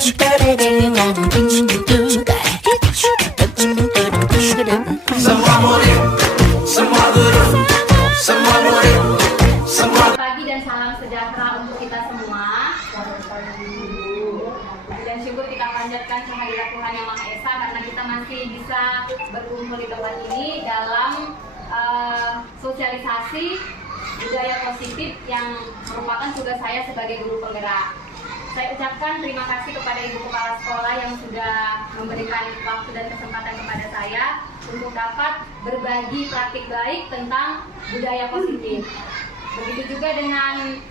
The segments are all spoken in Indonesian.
Semua murid, semua guru, semua murid, semua. Pagi dan salam sejahtera untuk kita semua. Dan syukur kita panjatkan kehadirat Tuhan Yang Maha Esa karena kita masih bisa berkumpul di tempat ini dalam sosialisasi budaya positif yang merupakan tugas saya sebagai guru penggerak. Saya ucapkan terima kasih kepada Ibu Kepala Sekolah yang sudah memberikan waktu dan kesempatan kepada saya untuk dapat berbagi praktik baik tentang budaya positif. Begitu juga dengan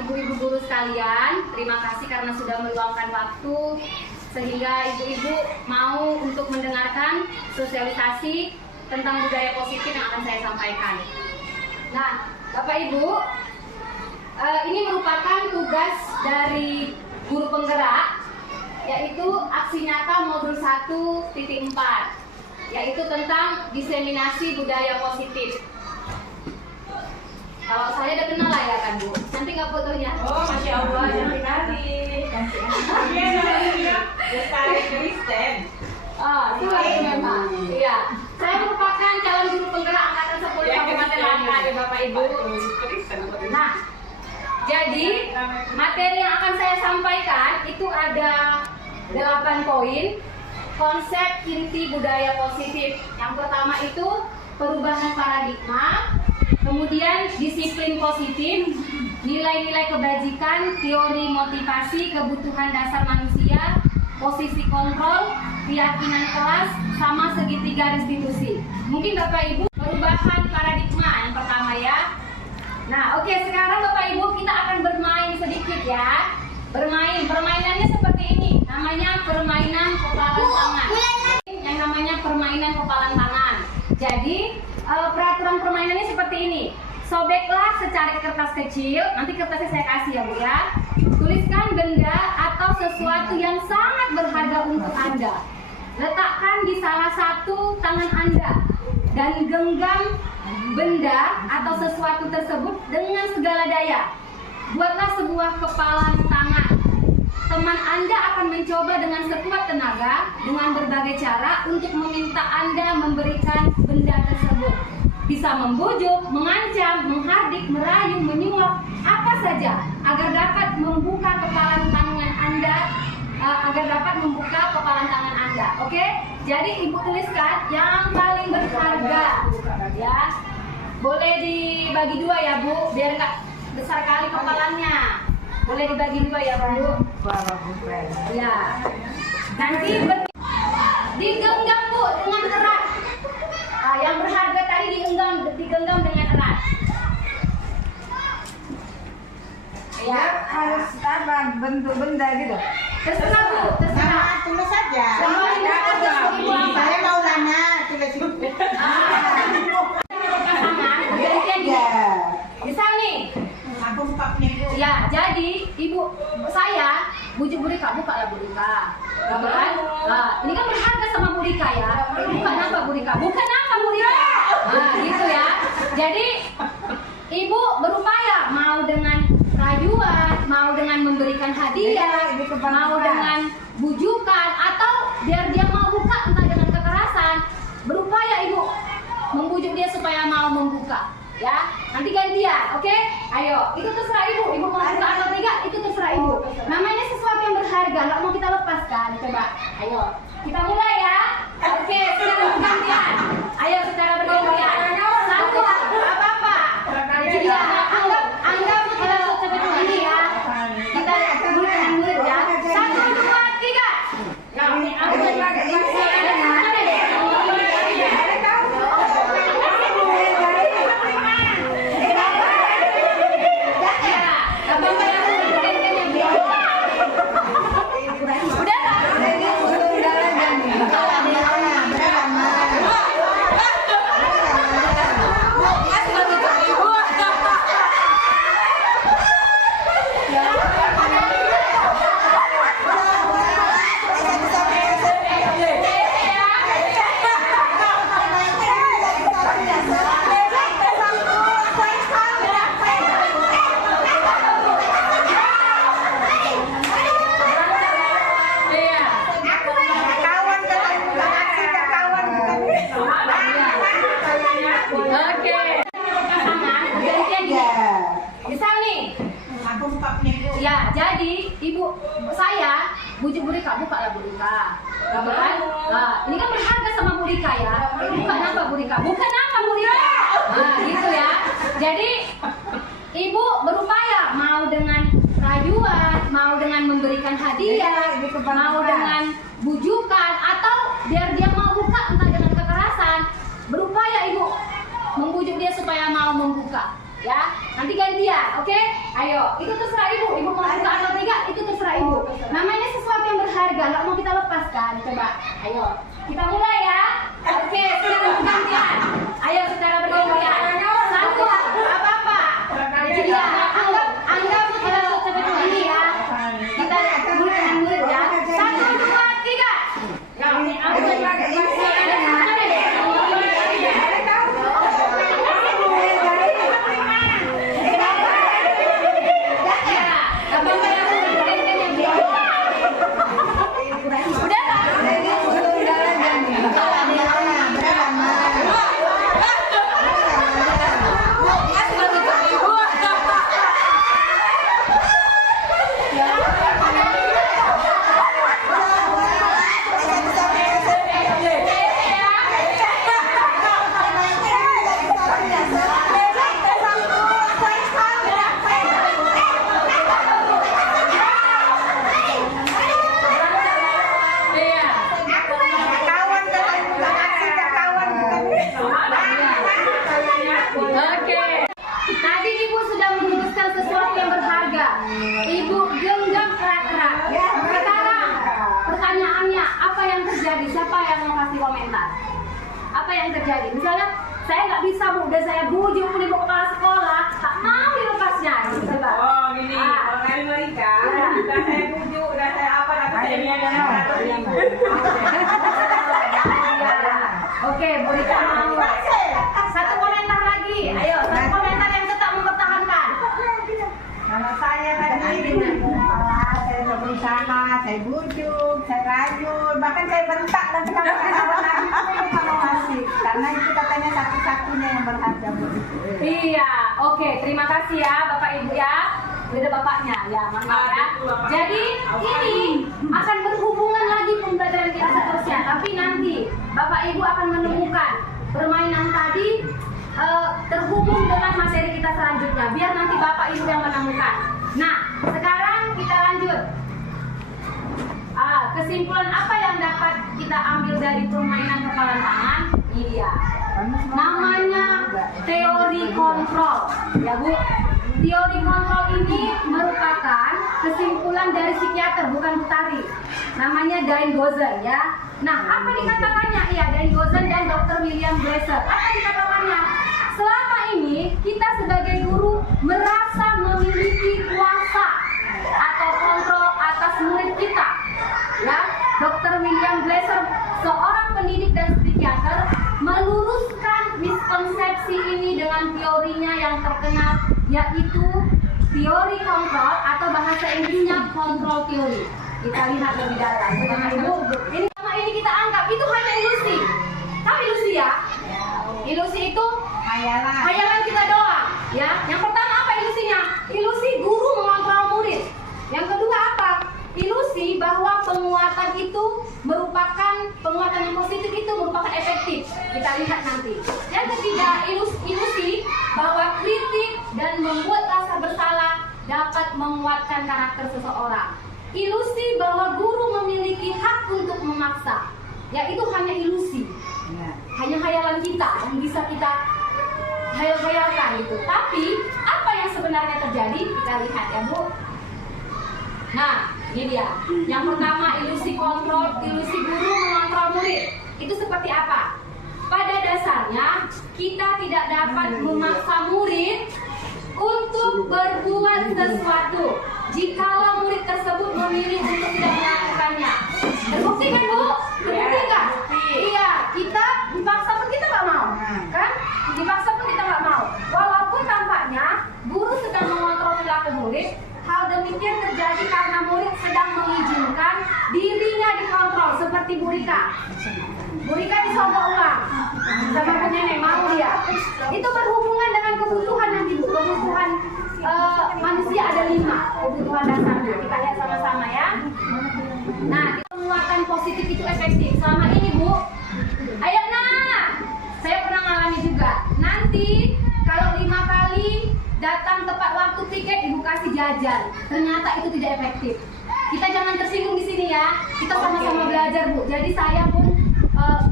ibu-ibu guru sekalian, terima kasih karena sudah meluangkan waktu sehingga ibu-ibu mau untuk mendengarkan sosialisasi tentang budaya positif yang akan saya sampaikan. Nah, Bapak Ibu, ini merupakan tugas dari guru penggerak, yaitu aksi nyata modul 1.4, yaitu tentang diseminasi budaya positif. Kalau saya udah kenal lah ya kan Bu, nanti nggak fotonya? Oh, Masya Allah, cantik kali. Iya, Lestari Kristen. Oh, itu lagi memang. Iya. Saya merupakan calon guru penggerak angkatan 10 Kabupaten Langkat ya Bapak Ibu. Nah, jadi materi yang akan saya sampaikan itu ada 8 poin konsep inti budaya positif. Yang pertama itu perubahan paradigma, kemudian disiplin positif, nilai-nilai kebajikan, teori motivasi, kebutuhan dasar manusia, posisi kontrol, keyakinan kelas, sama segitiga restitusi. Mungkin Bapak Ibu perubahan paradigma yang pertama ya. Nah, oke, sekarang Bapak Ibu kita akan bermain sedikit ya. Permainannya seperti ini. Namanya permainan kepalan tangan. Yang namanya permainan kepalan tangan. Jadi, peraturan permainannya seperti ini. Sobeklah secari kertas kecil. Nanti kertasnya saya kasih ya Bu ya. Tuliskan benda atau sesuatu yang sangat berharga untuk Anda. Letakkan di salah satu tangan Anda dan genggam benda atau sesuatu tersebut dengan segala daya. Buatlah sebuah kepalan tangan. Teman Anda akan mencoba dengan sekuat tenaga dengan berbagai cara untuk meminta Anda memberikan benda tersebut. Bisa membujuk, mengancam, menghardik, merayu, menyuap, apa saja agar dapat membuka kepalan tangan Anda, Oke? Jadi Ibu tuliskan yang paling berharga ya. Boleh dibagi dua ya Bu, biar nggak besar kali kepalanya. Boleh dibagi dua ya Bu. Ya. Nanti digenggam Bu dengan erat. Nah, yang berharga tadi digenggam dengan erat. Ya, harus apa bentuk benda gitu. terserah Bu, terserah. Tulis saja. Saya mau lana tulis itu. Misal nih, Aku buka punya. ya jadi ibu saya bujuk Bu Rika, buka lah Bu Rika, gitu kan? Nah, ini kan berharga sama Bu Rika ya. Bukan apa Bu Rika? Bukan apa Bu Rika? Nah, gitu ya. Jadi ibu berupaya mau dengan rayuan, mau dengan memberikan hadiah, mau dengan bujukan, atau biar dia mau buka entah dengan kekerasan, berupaya ibu membujuk dia supaya mau membuka. Ya, nanti gantian, oke? Ayo, itu terserah ibu. Ibu mau buka atau tidak, itu terserah ibu. Namanya sesuatu yang berharga, nggak mau kita lepaskan. Coba, ayo, kita mulai ya. Oke, secara bergantian. Ayo, secara bergantian. Satu, apa-apa. Ya, anggap seperti ini ya. Kita murid ya. 1, 2, 3. Ya, ini aku saya bujuk Bu Rika, buka lah Bu Rika. Gitu kan? Nah, ini kan berharga sama Bu Rika ya. Bukan apa Bu Rika? Bukan apa Bu Rika? Nah, gitu ya. Jadi Ibu berupaya mau dengan rayuan, mau dengan memberikan hadiah, mau dengan bujukan, atau biar dia mau buka entah dengan kekerasan, berupaya Ibu membujuk dia supaya mau membuka. Ya, nanti gantian, oke? Ayo, itu terserah Ibu. Ibu mau buka atau tidak, itu terserah Ibu. Namanya sesuatu yang berharga, nggak mau kita lepaskan. Coba, ayo, kita mulai ya. Oke, sekarang bergantian. Ayo, secara bergantian. Satu, apa-apa. Jadi ya, anggap seperti ini ya. Kita murid dengan murid ya. 1, 2, 3. Siapa yang mau kasih komentar? Apa yang terjadi? Misalnya, saya nggak bisa Bu, udah saya bujuk Ibu kepala sekolah, tak mau dilepasnya. Coba. Oh, gini, kalau kali Marika, udah saya bujuk, udah saya apa, saya ada 100.000. Oke, Bu Rika mau. Satu komentar lagi, ayo, satu komentar yang tetap mempertahankan. Kalau saya tadi saya beri sana, saya bujuk, saya rayun, bahkan saya bentak dan sekarang lagi kalau masih, karena itu katanya satu-satunya yang berharga buat itu. Iya, oke, terima kasih ya Bapak Ibu ya. Beda bapaknya, ya mantap ya. Jadi ini akan berhubungan lagi pembelajaran kita seterusnya, tapi nanti Bapak Ibu akan menemukan permainan tadi terhubung dengan materi kita selanjutnya. Biar nanti Bapak Ibu yang menemukan. Nah, sekarang kita lanjut. Kesimpulan apa yang dapat kita ambil dari permainan kepalan tangan? Ini dia. Namanya teori kontrol, ya Bu. Teori kontrol ini merupakan kesimpulan dari psikiater, bukan Butari. Namanya Dine-Gozen ya. Nah, apa dikatakannya? Iya, Dine-Gozen dan Dr. William Glasser. Apa dikatakannya? Selama ini kita sebagai guru merasa memiliki kuasa atau kontrol atas murid kita. Ya, Dr. William Glasser, seorang pendidik dan psikiater, meluruskan miskonsepsi ini dengan teorinya yang terkenal, yaitu teori kontrol atau bahasa Inggrisnya control theory. Kita lihat lebih dalam. Ini sama ini kita anggap itu hanya ilusi. Tahu ilusi ya? Ilusi itu hayalan kita doang. Ya, yang pertama apa ilusinya? Ilusi guru mengontrol murid. Yang kedua apa? Ilusi bahwa penguatan itu merupakan penguatan yang positif, itu merupakan efektif. Kita lihat nanti. Yang ketiga, ilusi bahwa kritik dan membuat rasa bersalah dapat menguatkan karakter seseorang. Ilusi bahwa guru memiliki hak untuk memaksa, ya itu hanya ilusi, hanya hayalan kita yang bisa kita hayal-hayalkan gitu. Tapi apa yang sebenarnya terjadi? Kita lihat ya Bu. Nah, ini dia. Yang pertama, ilusi kontrol, ilusi guru mengontrol murid. Itu seperti apa? Pada dasarnya, kita tidak dapat memaksa murid untuk berbuat sesuatu jikalau murid tersebut memilih untuk tidak melakukannya. Terbukti kan Bu? Terbukti kan? Iya, kita dipaksa pun kita nggak mau, kan? Dipaksa pun kita nggak mau. Walaupun tampaknya guru sedang mengontrol perilaku murid, hal demikian terjadi karena murid sedang mengizinkan dirinya dikontrol, seperti Bu Rika. Bu Rika disogok ulang sama Bu Nenek, mau dia. Itu berhubungan dengan kebutuhan nanti Bu. Kebutuhan manusia ada 5 kebutuhan dasarnya. Kita lihat sama-sama ya. Nah, penguatan positif itu efektif. Selama ini Bu, ayo nak, saya pernah ngalami juga. Nanti kalau 5 kali datang tepat waktu piket, ibu kasih jajan. Ternyata itu tidak efektif. Kita jangan tersinggung di sini ya. Kita sama-sama belajar Bu. Jadi saya pun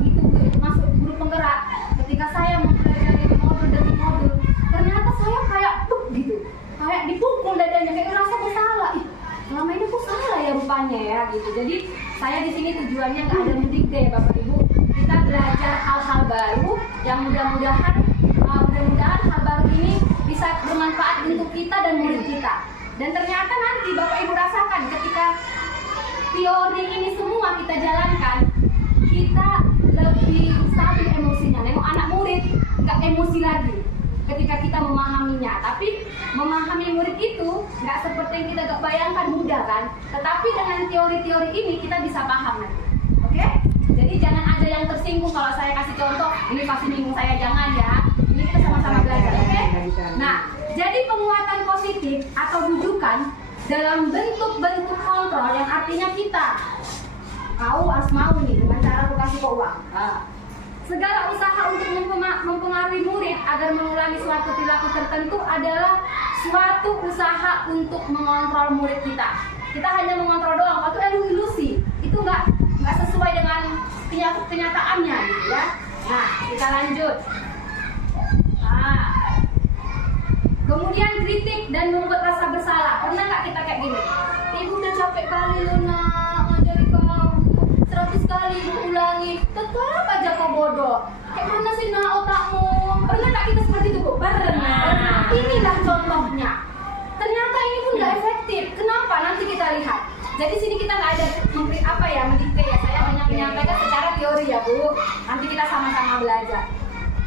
gitu Bu, masuk guru penggerak. Ketika saya mempelajari modul demi modul, ternyata saya kayak gitu, kayak dipukul dadanya, kayak ngerasa bersalah. Ih, selama ini kok salah ya rupanya ya gitu. Jadi saya di sini tujuannya nggak ada mendikte Bapak Ibu. Kita belajar hal-hal baru yang mudah-mudahan hal baru ini bisa bermanfaat untuk kita dan murid kita. Dan ternyata nanti Bapak Ibu rasakan ketika teori ini semua kita jalankan, kita lebih stabil emosinya. Nengok anak murid nggak emosi lagi ketika kita memahaminya. Tapi memahami murid itu nggak seperti yang kita gak bayangkan, mudah kan? Tetapi dengan teori-teori ini kita bisa paham nanti. Oke? Jadi jangan ada yang tersinggung kalau saya kasih contoh, ini pasti minggu saya, jangan ya. Ini kita sama-sama belajar, oke? Nah, jadi penguatan positif atau rujukan dalam bentuk-bentuk kontrol yang artinya kita, kau harus mau nih dengan cara aku kasih kau uang. Segala usaha untuk mempengaruhi murid agar mengulangi suatu perilaku tertentu adalah suatu usaha untuk mengontrol murid kita. Kita hanya mengontrol doang, itu ilusi. Itu nggak sesuai dengan kenyataannya, gitu ya. Nah, kita lanjut. Nah, kemudian kritik dan membuat rasa bersalah. Pernah nggak kita kayak gini? Ibu udah capek kali loh nak ngajari kau, 100 kali ibu ulangi, tetap aja kau bodoh. Kayak mana sih nak otakmu? Pernah nggak kita seperti itu Bu? Pernah. Inilah contohnya. Ternyata ini pun nggak efektif. Kenapa? Nanti kita lihat. Jadi sini kita nggak ada mendikte ya. Saya hanya menyampaikan secara teori ya Bu. Nanti kita sama-sama belajar.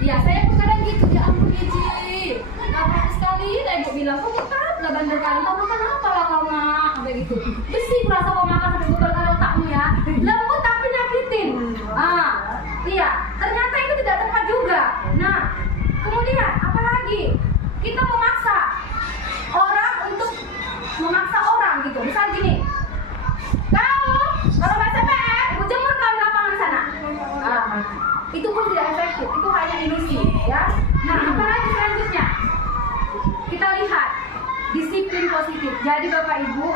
Iya, saya pun kadang gitu. Ya ampun Iji, berapa sekali lah ibu bilang, kok tetap lah bandel kali. Kau makan apa lah kau nak? Sampai gitu. Besi merasa kau makan sampai bukal-bukal otakmu ya. Lembut tapi nyakitin. Iya. Ternyata itu tidak tepat juga. Nah, kemudian apalagi? Kita memaksa orang gitu. Misal gini, kalau bahasa PR, jemur kau di lapangan sana. Itu pun tidak efektif, itu hanya ilusi ya. Nah, apalagi selanjutnya? Kita lihat disiplin positif. Jadi Bapak Ibu,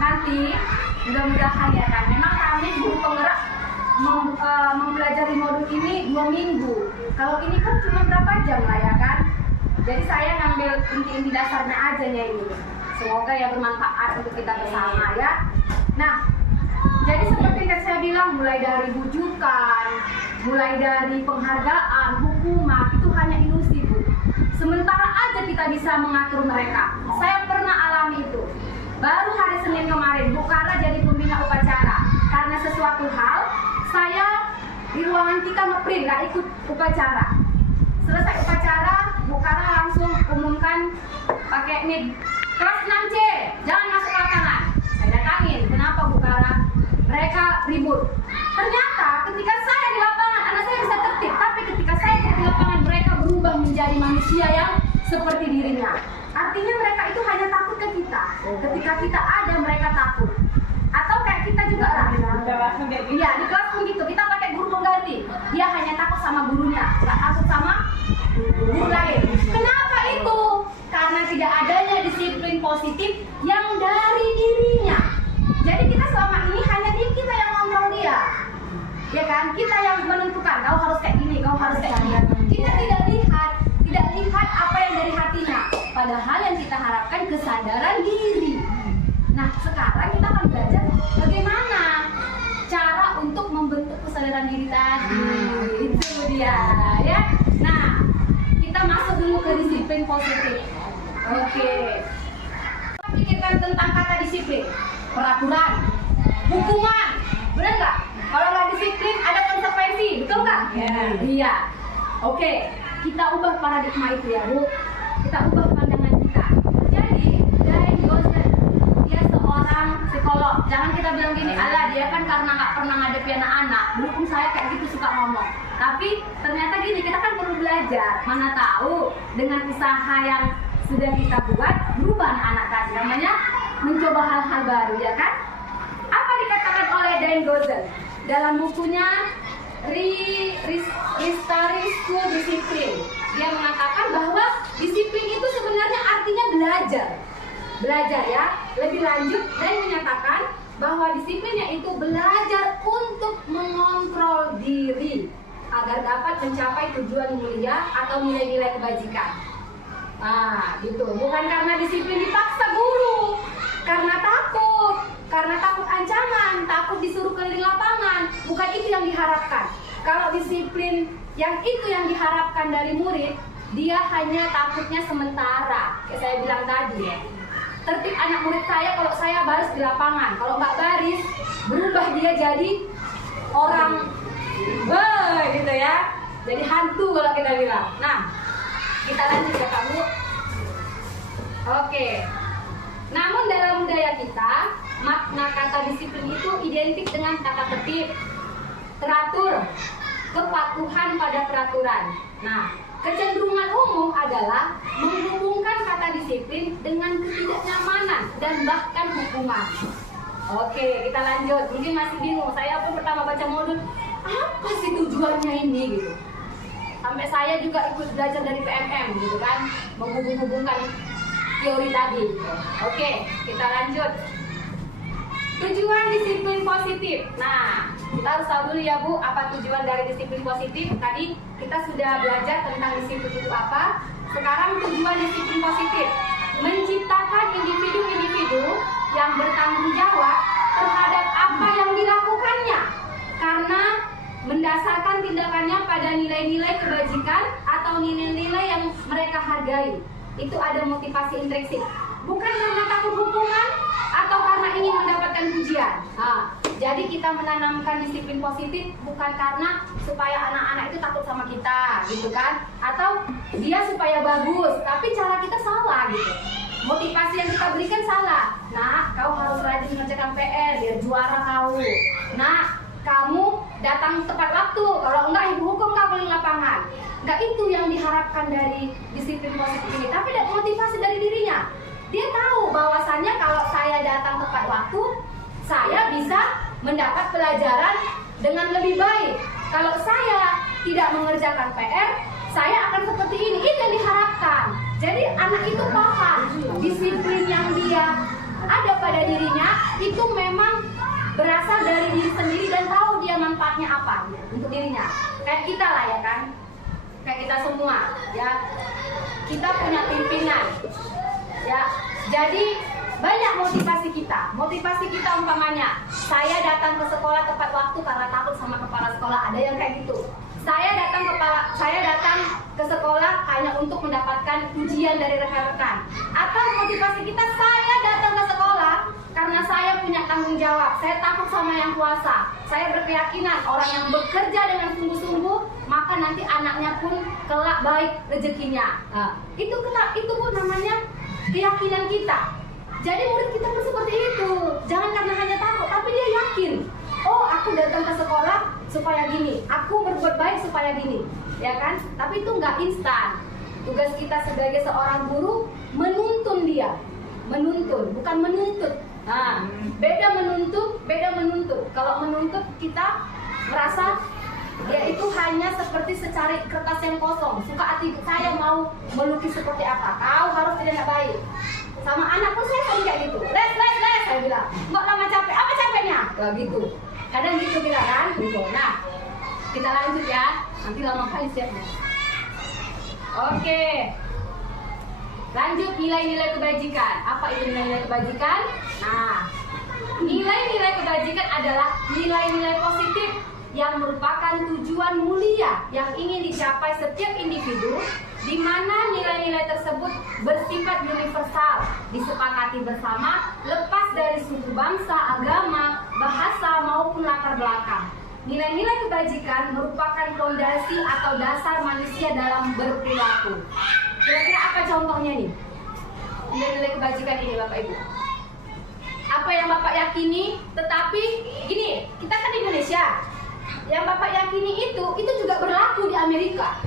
nanti mudah-mudahan ya kan, memang kami guru penggerak mempelajari modul ini 2 minggu. Kalau ini kan cuma berapa jam lah ya kan. Jadi saya ngambil inti-inti dasarnya aja ya ini. Semoga ya bermanfaat untuk kita bersama ya. Nah, jadi seperti yang saya bilang, mulai dari bujukan, mulai dari penghargaan, hukuman, itu hanya ilusi Bu. Sementara aja kita bisa mengatur mereka. Saya pernah alami itu. Baru hari Senin kemarin, Bu Kara jadi pembina upacara. Karena sesuatu hal, saya di ruangan kita ngeprint, gak ikut upacara. Selesai upacara, Bu Kara langsung umumkan pakai mic, kelas 6C, jangan masuk lapangan. Saya datangin, kenapa Bu Kara? Mereka ribut. Ternyata ketika saya di lapangan, anak saya bisa tertib. Tapi ketika saya di lapangan, mereka berubah menjadi manusia yang seperti dirinya. Artinya mereka itu hanya takut ke kita. Ketika kita ada, mereka takut. Atau kayak kita juga lah. Iya, di kelas pun gitu. Kita pakai guru pengganti. Dia hanya takut sama gurunya, nggak takut sama guru lain. Kenapa itu? Karena tidak adanya disiplin positif yang dari dirinya. Jadi kita selama ini hanya kita yang ngontrol dia, ya kan? Kita yang menentukan, kau harus kayak gini, kau harus kayak gini. Kita tidak lihat apa yang dari hatinya. Padahal yang kita harapkan kesadaran diri. Nah, sekarang kita akan belajar bagaimana cara untuk membentuk kesadaran diri tadi. Itu dia, ya. Nah, kita masuk dulu ke disiplin positif. Oke. Kita pikirkan tentang kata disiplin. Peraturan, hukuman, benar nggak? Kalau nggak disiplin ada konsekuensi, betul nggak? Iya. Oke, kita ubah paradigma itu ya Bu. Kita ubah pandangan kita. Jadi dari dosen, dia seorang psikolog. Jangan kita bilang gini, alah dia kan karena nggak pernah ngadepi anak-anak. Dulu pun saya kayak gitu suka ngomong. Tapi ternyata gini, kita kan perlu belajar. Mana tahu dengan usaha yang sudah kita buat berubah anak tadi. Namanya mencoba hal-hal baru, ya kan? Apa dikatakan Gozen dalam bukunya Restoring School Discipline. Dia mengatakan bahwa disiplin itu sebenarnya artinya belajar ya. Lebih lanjut dan menyatakan bahwa disiplinnya itu belajar untuk mengontrol diri agar dapat mencapai tujuan mulia atau nilai-nilai kebajikan. Nah, gitu. Bukan karena disiplin dipaksa guru, karena takut ancaman, takut disuruh keliling lapangan. Bukan itu yang diharapkan. Kalau disiplin yang itu yang diharapkan dari murid, dia hanya takutnya sementara. Kayak saya bilang tadi ya. Tertib anak murid saya kalau saya baris di lapangan. Kalau nggak baris, berubah dia jadi orang gitu ya. Jadi hantu kalau kita bilang. Nah, kita lanjut ya kamu. Oke. Namun dalam budaya kita, makna kata disiplin itu identik dengan tata tertib, teratur, kepatuhan pada peraturan. Nah, kecenderungan umum adalah menghubungkan kata disiplin dengan ketidaknyamanan dan bahkan hukuman. Oke, kita lanjut. Mungkin masih bingung. Saya pun pertama baca modul, apa sih tujuannya ini gitu. Sampai saya juga ikut belajar dari PMM gitu kan, menghubung-hubungkan teori tadi. Oke, kita lanjut. Tujuan disiplin positif. Nah, kita harus tahu dulu ya Bu, apa tujuan dari disiplin positif. Tadi kita sudah belajar tentang disiplin itu apa. Sekarang tujuan disiplin positif, menciptakan individu-individu yang bertanggung jawab terhadap apa yang dilakukannya, karena mendasarkan tindakannya pada nilai-nilai kebajikan atau nilai-nilai yang mereka hargai. Itu ada motivasi intrinsik, bukan karena takut hukuman atau karena ingin mendapatkan pujian. Nah, jadi kita menanamkan disiplin positif bukan karena supaya anak-anak itu takut sama kita, gitu kan? Atau dia supaya bagus, tapi cara kita salah gitu. Motivasi yang kita berikan salah. Nah, kau harus rajin mengerjakan PR biar juara kau. Nah, kamu datang tepat waktu, kalau enggak ibu hukum kau keliling lapangan. Enggak itu yang diharapkan dari disiplin positif ini, tapi ada motivasi dari dirinya. Dia tahu bahwasannya kalau saya datang tepat waktu, saya bisa mendapat pelajaran dengan lebih baik. Kalau saya tidak mengerjakan PR, saya akan seperti ini. Itu yang diharapkan. Jadi anak itu paham disiplin yang dia ada pada dirinya itu memang berasal dari diri sendiri dan tahu dia manfaatnya apa untuk dirinya. Kayak kita lah ya kan, kayak kita semua ya, kita punya pimpinan ya, jadi banyak motivasi kita umpamanya saya datang ke sekolah tepat waktu karena takut sama kepala sekolah, ada yang kayak gitu. Saya datang ke sekolah hanya untuk mendapatkan pujian dari rekan-rekan, atau motivasi kita saya datang ke sekolah karena saya punya tanggung jawab, saya takut sama yang kuasa, saya berkeyakinan orang yang bekerja dengan sungguh-sungguh maka nanti anaknya pun kelak baik rezekinya. Nah, itu pun namanya keyakinan kita. Jadi murid kita pun seperti itu, jangan karena hanya takut, tapi dia yakin, oh aku datang ke sekolah supaya gini, aku berbuat baik supaya gini, ya kan? Tapi itu nggak instan. Tugas kita sebagai seorang guru menuntun dia, bukan menuntut. Nah, beda menuntut. Kalau menuntut kita merasa dia itu hanya seperti secari kertas yang kosong. Suka hati saya mau melukis seperti apa, kau harus tidak baik. Sama anak pun saya sering kayak gitu. Les, saya bilang, nggak lama capek, apa capeknya? Kayak gitu. Kadang gitu kita kan, gitu. Nah, kita lanjut ya. Nanti lama kali siapnya. Oke. Lanjut nilai-nilai kebajikan. Apa itu nilai-nilai kebajikan? Nah, nilai-nilai kebajikan adalah nilai-nilai positif yang merupakan tujuan mulia yang ingin dicapai setiap individu, di mana nilai-nilai tersebut bersifat universal, disepakati bersama, lepas dari suku bangsa, agama, bahasa maupun latar belakang. Nilai-nilai kebajikan merupakan fondasi atau dasar manusia dalam berperilaku. Kira-kira apa contohnya nih? Nilai-nilai kebajikan ini Bapak Ibu. Apa yang Bapak yakini, tetapi gini, kita kan di Indonesia. Yang Bapak yakini itu juga berlaku di Amerika.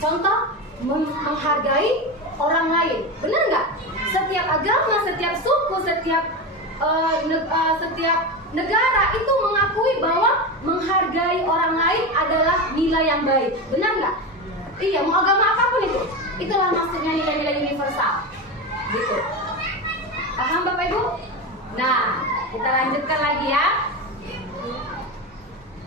Contoh, menghargai orang lain. Benar nggak? Setiap agama, setiap suku, setiap setiap negara itu mengakui bahwa menghargai orang lain adalah nilai yang baik. Benar nggak? Iya, mau agama apapun itu. Itulah maksudnya nilai-nilai universal. Gitu. Paham Bapak Ibu? Nah, kita lanjutkan lagi ya.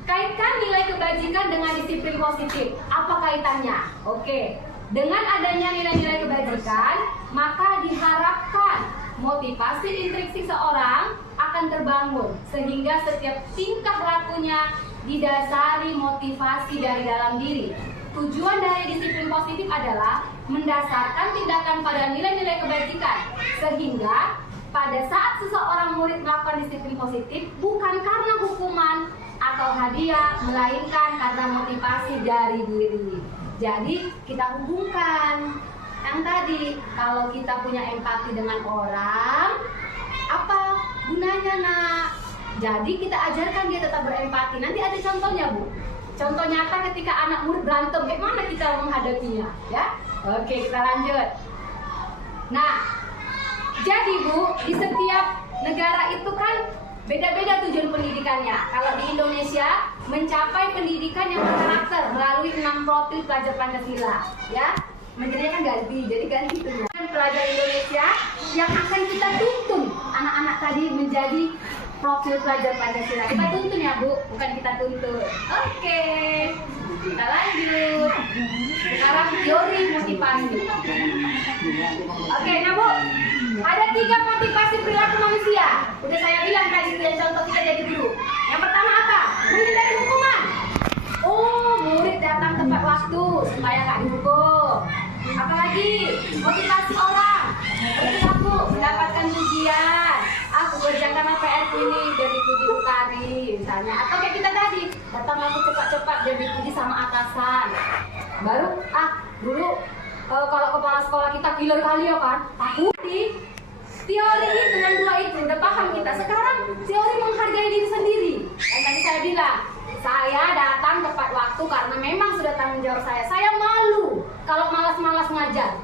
Kaitkan nilai kebajikan dengan disiplin positif. Apa kaitannya? Oke. Dengan adanya nilai-nilai kebajikan, maka diharapkan motivasi intrinsik seorang akan terbangun sehingga setiap tingkah lakunya didasari motivasi dari dalam diri. Tujuan dari disiplin positif adalah mendasarkan tindakan pada nilai-nilai kebajikan sehingga pada saat seseorang murid melakukan disiplin positif bukan karena hukuman atau hadiah, melainkan karena motivasi dari diri. Jadi kita hubungkan yang tadi, kalau kita punya empati dengan orang, apa gunanya nak? Jadi kita ajarkan dia tetap berempati. Nanti ada contohnya Bu. Contoh nyata ketika anak murid berantem, bagaimana kita menghadapinya? Ya, oke kita lanjut. Nah, jadi Bu, di setiap negara itu kan beda-beda tujuan pendidikannya. Kalau di Indonesia mencapai pendidikan yang berkarakter melalui 6 profil pelajar Pancasila, ya. Menjadinya kan ganti, jadi ganti itu ya. Pelajar Indonesia yang akan kita tuntun anak-anak tadi menjadi profil pelajar Pancasila. Kita tuntun ya Bu, bukan kita tuntun. Oke, kita lanjut. Sekarang teori motivasi. Oke, nah Bu, ada 3 motivasi perilaku manusia. Udah saya bilang tadi itu yang contoh kita jadi guru. Yang pertama apa? Menghindari hukuman. Oh, murid datang tepat waktu supaya nggak dihukum. Apalagi motivasi orang. Perilaku mendapatkan pujian. Aku kerjakan PR ini biar dipuji Bukari misalnya. Atau kayak kita tadi, datang aku cepat-cepat biar dipuji sama atasan. Baru dulu kalau kepala sekolah kita killer kali ya kan. Aku teori itu dengan 2 itu udah paham kita. Sekarang teori menghargai diri sendiri. Yang tadi saya bilang, saya datang tepat waktu karena memang sudah tanggung jawab saya. Saya malu kalau malas-malas ngajar.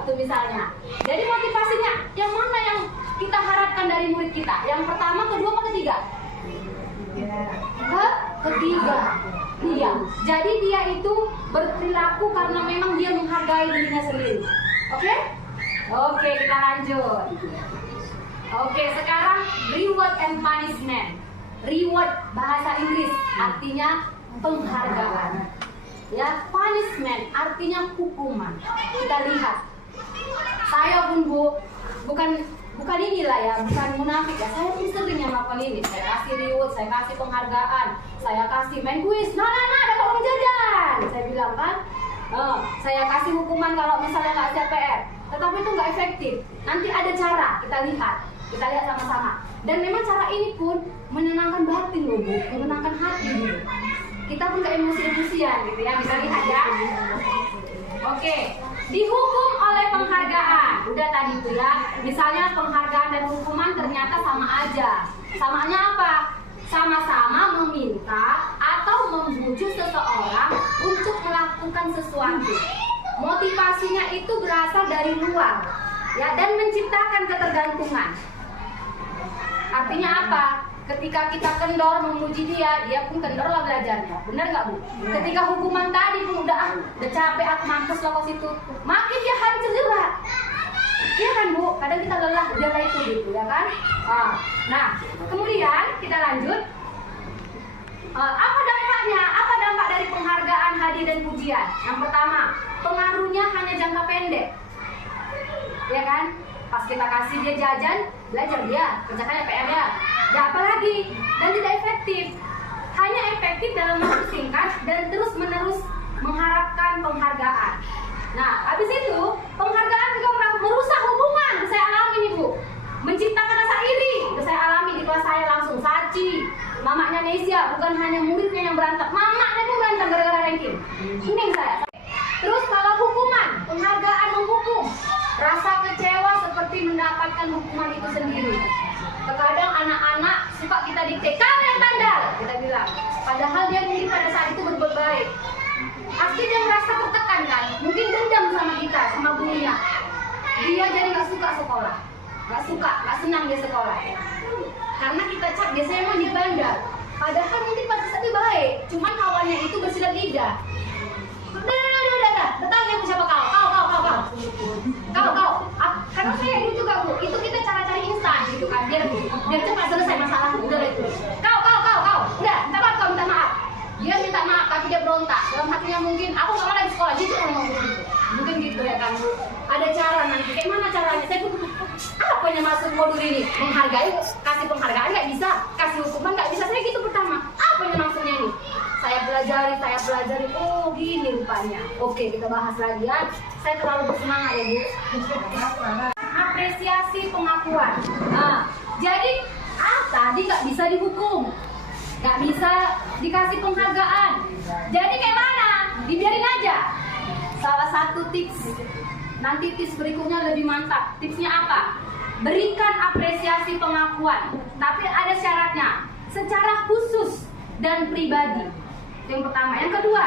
Itu misalnya. Jadi motivasinya yang mana yang kita harapkan dari murid kita? Yang pertama, kedua, apa ketiga? Ketiga. Iya. Jadi dia itu berperilaku karena memang dia menghargai dirinya sendiri. Oke? Oke, kita lanjut. Oke, sekarang reward and punishment. Reward bahasa Inggris artinya penghargaan. Ya, punishment artinya hukuman. Kita lihat. Saya pun Bu, bukan inilah ya, bukan munafik ya. Saya pun sering yang melakukan ini. Saya kasih reward, saya kasih penghargaan, saya kasih main kuis. Nah, dapat uang jajan. Saya bilang kan, saya kasih hukuman kalau misalnya nggak siap PR. Tetapi itu nggak efektif. Nanti ada cara, kita lihat sama-sama. Dan memang cara ini pun menenangkan batin loh Bu, menenangkan hati gitu. Kita pun nggak emosi-emosian gitu ya, bisa lihat ya. Oke, dihukum oleh penghargaan. Udah tadi tuh ya, misalnya penghargaan dan hukuman ternyata sama aja. Samanya apa? Sama-sama meminta atau membujuk seseorang untuk melakukan sesuatu. Motivasinya itu berasal dari luar, ya, dan menciptakan ketergantungan. Artinya apa? Ketika kita kendor memuji dia pun kendor lah belajarnya. Benar nggak Bu? Ketika hukuman tadi pun udah capek, aku mampus lah ke situ, makin dia hancur juga. Iya kan Bu? Kadang kita lelah dia itu gitu ya kan? Nah, kemudian kita lanjut. Apa dampaknya? Apa dampak dari penghargaan, hadiah dan pujian? Yang pertama, pengaruhnya hanya jangka pendek, ya kan? Pas kita kasih dia jajan, belajar dia, kerjakan PR-nya. Ya apalagi, dan tidak efektif. Hanya efektif dalam waktu singkat dan terus menerus mengharapkan penghargaan. Nah, habis itu penghargaan juga merusak hubungan. Saya alami nih Bu, menciptakan rasa iri. Saya alami di kelas saya langsung. Saci, mamanya Nesia, bukan hanya muridnya yang berantem, mamanya pun berantem gara-gara ranking. Hening saya. Terus kalau hukuman, penghargaan menghukum, rasa kecewa seperti mendapatkan hukuman itu sendiri. Terkadang anak-anak suka kita dikte, kamu yang bandel, kita bilang. Padahal dia mungkin pada saat itu berbuat baik. Pasti dia merasa tertekan kan, mungkin dendam sama kita, sama gurunya. Dia jadi nggak suka sekolah. nggak suka, nggak senang dia sekolah. Karena kita cap biasanya emang dia bandel. Padahal mungkin pada saatnya baik, cuman kawannya itu bersilat lidah. Udah, tahu ya siapa kau? Kau. Karena saya gitu juga bu, itu kita cara cari instan gitu kan, biar cepat selesai masalah. Udah itu. Kau. Udah, minta maaf. Dia minta maaf, tapi dia berontak. Dalam hatinya mungkin aku nggak mau lagi sekolah, gitu orang ngomong gitu. Mungkin gitu ya kan. Ada cara nanti, kayak mana caranya? Saya pun apa yang masuk modul ini? Menghargai, kasih penghargaan nggak bisa, kasih hukuman nggak bisa. Saya gitu pertama. Apa yang maksudnya nih? Saya pelajari. Oh gini rupanya. Oke, kita bahas lagi ya. Saya terlalu bersemangat ya bu. Apresiasi pengakuan. Jadi tadi nggak bisa dihukum, nggak bisa dikasih penghargaan. Jadi kayak mana? Dibiarin aja. Salah satu tips. Nanti tips berikutnya lebih mantap. Tipsnya apa? Berikan apresiasi pengakuan, tapi ada syaratnya. Secara khusus dan pribadi. Yang pertama. Yang kedua,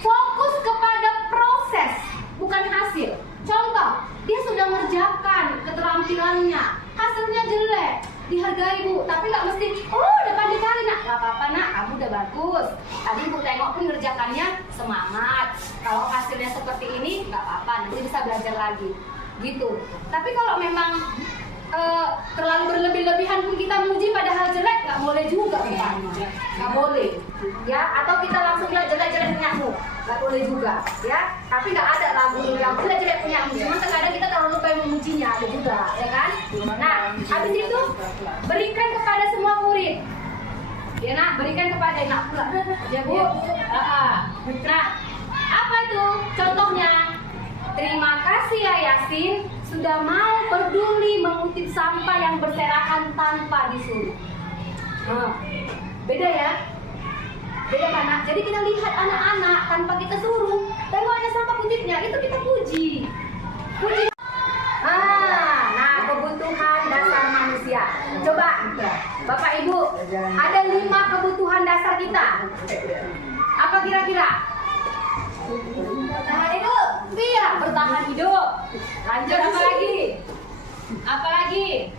fokus kepada proses, bukan hasil. Contoh, dia sudah mengerjakan keterampilannya, hasilnya jelek, dihargai bu, tapi nggak mesti, depan dikali nak, nggak apa-apa nak, kamu udah bagus. Tadi bu tengok pun ngerjakannya semangat. Kalau hasilnya seperti ini, nggak apa-apa, nanti bisa belajar lagi, gitu. Tapi kalau memang terlalu berlebih-lebihan pun kita muji padahal jelek, nggak boleh juga nggak boleh ya. Atau kita langsung bilang jelek-jelek punyamu, nggak boleh juga ya. Tapi nggak ada lagu yang jelek-jelek punyamu, cuma terkadang kita terlalu lupa memujinya, ada juga ya kan. Nah habis itu berikan kepada semua murid ya nak, berikan kepada nak pula ya bu. Nah apa itu contohnya? Terima kasih ya Yasin sudah mau peduli mengutip sampah yang berserakan tanpa disuruh. Beda ya? Beda kan? Nak? Jadi kita lihat anak-anak tanpa kita suruh, tengok ada sampah kutipnya, itu kita puji. Nah, kebutuhan dasar manusia. Coba, Bapak Ibu, ada 5 kebutuhan dasar kita. Apa kira-kira? Bertahan hidup. Iya, bertahan hidup. Lanjut apa lagi? Apa lagi?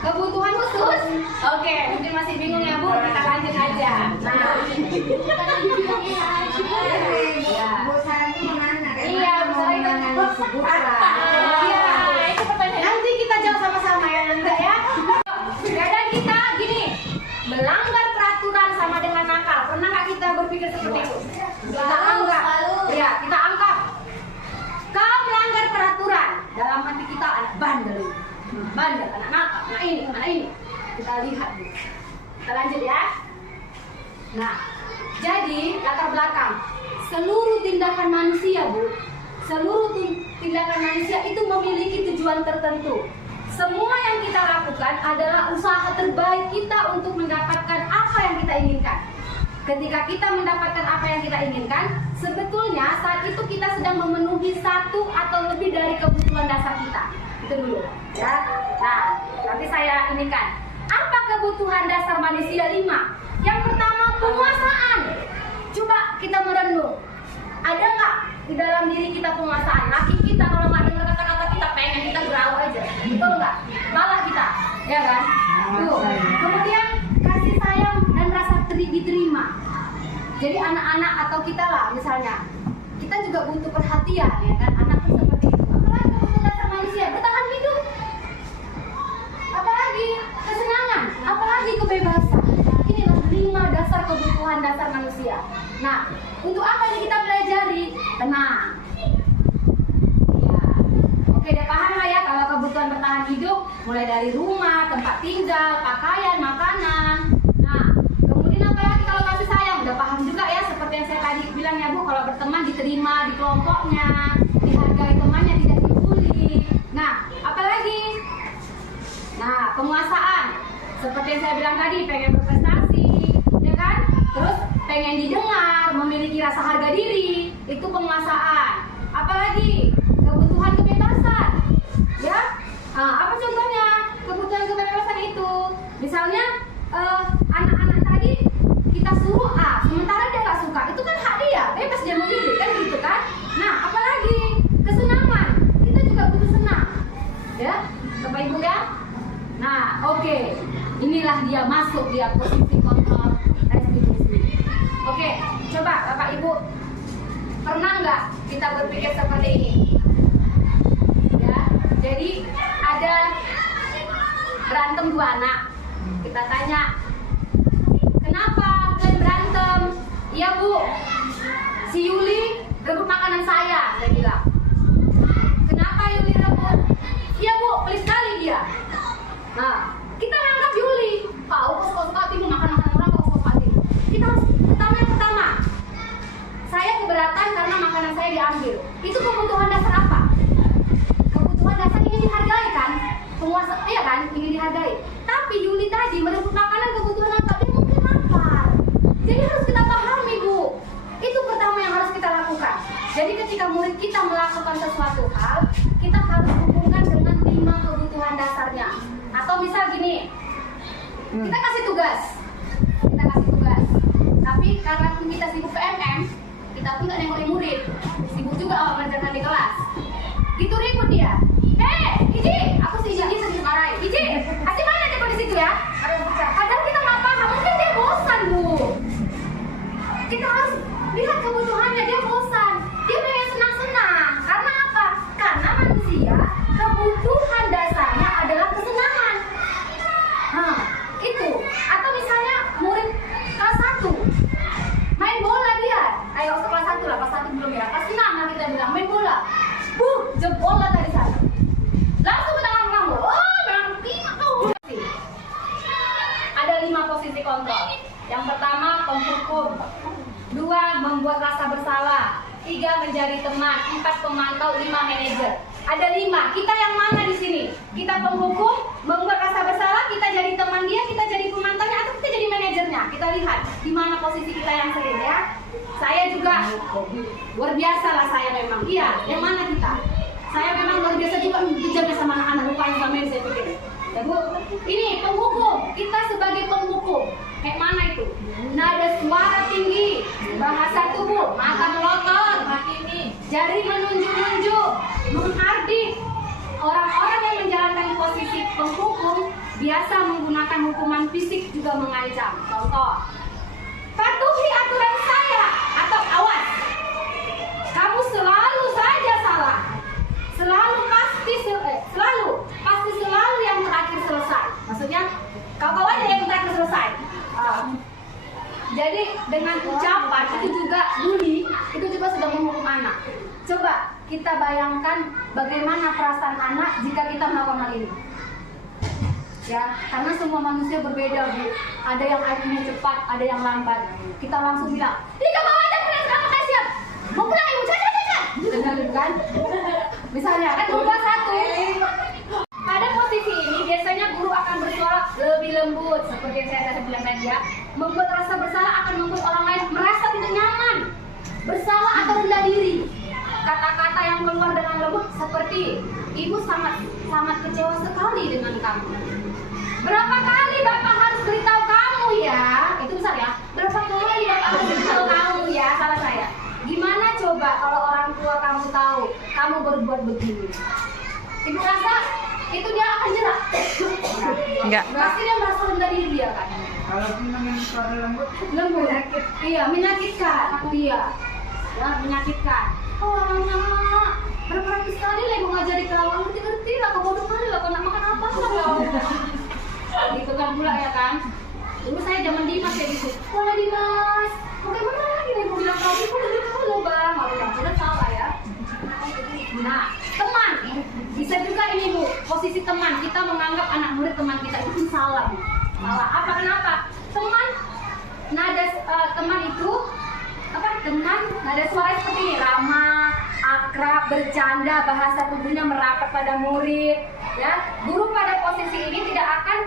Kebutuhan khusus. Oke, mungkin masih bingung ya bu. Kita lanjut aja. Nah, iya, itu pertanyaan. Nanti kita jawab sama-sama ya, enggak ya? Kadang kita gini, melanggar peraturan sama dengan nakal. Pernah nggak kita berpikir seperti itu? Kita anggap, ya kita anggap kau melanggar peraturan. Dalam hati kita anak bandel, anak nakal, anak ini. Kita lihat, kita lanjut ya. Nah, jadi latar belakang seluruh tindakan manusia bu, seluruh tindakan manusia itu memiliki tujuan tertentu. Semua yang kita lakukan adalah usaha terbaik kita untuk mendapatkan apa yang kita inginkan. Ketika kita mendapatkan apa yang kita inginkan, sebetulnya saat itu kita sedang memenuhi satu atau lebih dari kebutuhan dasar kita. Itu dulu ya. Nah, nanti saya inikan. Apa kebutuhan dasar manusia 5? Yang pertama, penguasaan. Coba kita merenung. Ada nggak di dalam diri kita penguasaan? Laki kita kalau nggak dengar kata-kata kita pengen kita gerau aja, betul nggak? Malah kita, ya kan? Tuh. Kemudian kasih sayang dan rasa diterima. Jadi anak-anak atau kita lah misalnya, kita juga butuh perhatian, ya kan? Anak pun seperti itu. Apalagi kebutuhan dasar manusia, bertahan hidup. Apalagi kesenangan, apalagi kebebasan. Inilah 5 dasar kebutuhan dasar manusia. Nah, untuk apa yang kita pelajari? Tenang. Ya. Oke, udah paham lah ya kalau kebutuhan bertahan hidup mulai dari rumah, tempat tinggal, pakaian, makanan. Nah, kemudian apa lagi kalau kasih sayang? Udah paham juga ya seperti yang saya tadi bilang ya Bu, kalau berteman diterima di kelompoknya, dihargai temannya, tidak dibully. Nah, apa lagi? Nah, penguasaan. Seperti yang saya bilang tadi, pengen berprestasi, ya kan? Terus pengen didengar, memiliki rasa harga diri, itu penguasaan. Apalagi kebutuhan kebebasan, ya. Apa contohnya kebutuhan kebebasan itu? Misalnya anak-anak tadi kita suruh A, sementara dia nggak suka, itu kan hak dia, bebas dia memilih, kan gitu kan? Nah, apalagi ya? Nah, oke. Inilah dia masuk dia posisi kontrol restitusi. Oke, coba Bapak Ibu, pernah nggak kita berpikir seperti ini? Ya, jadi ada berantem dua anak. Kita tanya, kenapa kalian berantem? Iya Bu, si Yuli rebut makanan saya bilang. Kenapa Yuli rebut? Iya Bu, pelit sekali dia. Nah, kita nangkap Yuli. Kau suka hati makan makanan orang, kau suka hati. Kita harus yang pertama. Saya keberatan karena makanan saya diambil. Itu kebutuhan dasar apa? Kebutuhan dasar ingin dihargai kan? Penguasa, iya kan? Ingin dihargai. Tapi Yuli tadi merebut makanan kebutuhan apa? Dia mungkin lapar. Jadi harus kita pahami Bu. Itu pertama yang harus kita lakukan. Jadi ketika murid kita melakukan sesuatu hal, kita harus hubungkan dengan 5 kebutuhan dasarnya. Atau misal gini, kita kasih tugas, tapi karena kita sibuk PMM, kita pun nggak nengokin murid, sibuk juga mengerjakan di kelas. Gitu ribut dia, Iji, aku si Iji sedih marahin, Iji, kasih mana dia di situ ya? Kadang kita nggak paham, mungkin dia bosan Bu. Kita harus lihat kebutuhannya, dia bosan, dia pengen senang-senang. Karena apa? Karena manusia kebutuhan dasarnya adalah kesenangan. Nah, itu. Atau misalnya murid kelas 1 main bola dia. Ayo kelas 1 lah, kelas 1 belum ya. Kelas 6 lah kita bilang main bola. Jebol lah dari sana. Langsung kita ngomong, oh berarti kau. Ada 5 posisi kontrol. Yang pertama penghukum, 2 membuat rasa bersalah, 3 menjadi teman, 4 pemantau, 5 manajer. Ada 5. Kita yang mana di sini? Kita penghukum, membuat rasa bersalah, kita jadi teman dia, kita jadi pemantaunya, atau kita jadi manajernya. Kita lihat di mana posisi kita yang sering ya. Saya juga luar biasa lah saya memang. Iya, yang mana kita? Saya memang luar biasa juga menjaga sama anak-anak rupanya sama ini saya pikir. Ya Bu, ini penghukum. Kita sebagai penghukum, kayak mana itu? Nada suara tinggi, bahasa tubuh, mata melotot, jari menunjuk-nunjuk, menghardik. Orang-orang yang menjalankan posisi penghukum biasa menggunakan hukuman fisik juga mengancam. Contoh, patuhi aturan saya atau awas, kamu selalu saja salah, selalu yang terakhir selesai. Maksudnya kau aja yang terakhir selesai. Jadi dengan ucapan itu juga bully, itu juga sudah menghukum anak. Coba kita bayangkan bagaimana perasaan anak jika kita melakukan hal ini. Ya, karena semua manusia berbeda Bu. Ada yang IQ-nya cepat, ada yang lambat. Kita langsung bilang, ini kamu aja pulang sekarang pakai siap. Mau pulang ibu, cacat. Dengar kan? Misalnya kan berubah 1. Pada posisi ini biasanya guru akan bersuara lebih lembut, seperti yang saya tadi bilang tadi ya. Membuat rasa bersalah akan membuat orang lain merasa tidak nyaman, bersalah atau rendah diri. Kata-kata yang keluar dengan lembut seperti, ibu sangat kecewa sekali dengan kamu. Berapa kali Bapak harus beritahu kamu ya? Itu besar ya. Berapa kali Bapak harus beritahu kamu ya? Salah saya. Gimana coba kalau orang tua kamu tahu kamu berbuat begini? Ibu rasa itu dia akan jerak? Enggak. Pasti dia merasa rendah diri dia kan? Kalau dengan suara lembut, Lembut. Iya, menyakitkan. Iya. Ya, menyakitkan. Oh, anak, berapa ratus kali lah ibu ngajari kau, ngerti lah, kau bodoh kali lah, kau nak makan apa lah kau. Gitu kan pula ya kan. Dulu saya zaman Dimas kayak gitu. Boleh Dimas, bagaimana lagi nih ibu bilang kau itu dulu bang, kalau yang sudah salah ya. Nah, teman, bisa juga ini Bu, posisi teman, kita menganggap anak murid teman kita itu salah Bu. Salah, apa kenapa? Teman, nada teman itu teman nada suara seperti ini, ramah, akrab, bercanda, bahasa tubuhnya merapat pada murid ya. Guru pada posisi ini tidak akan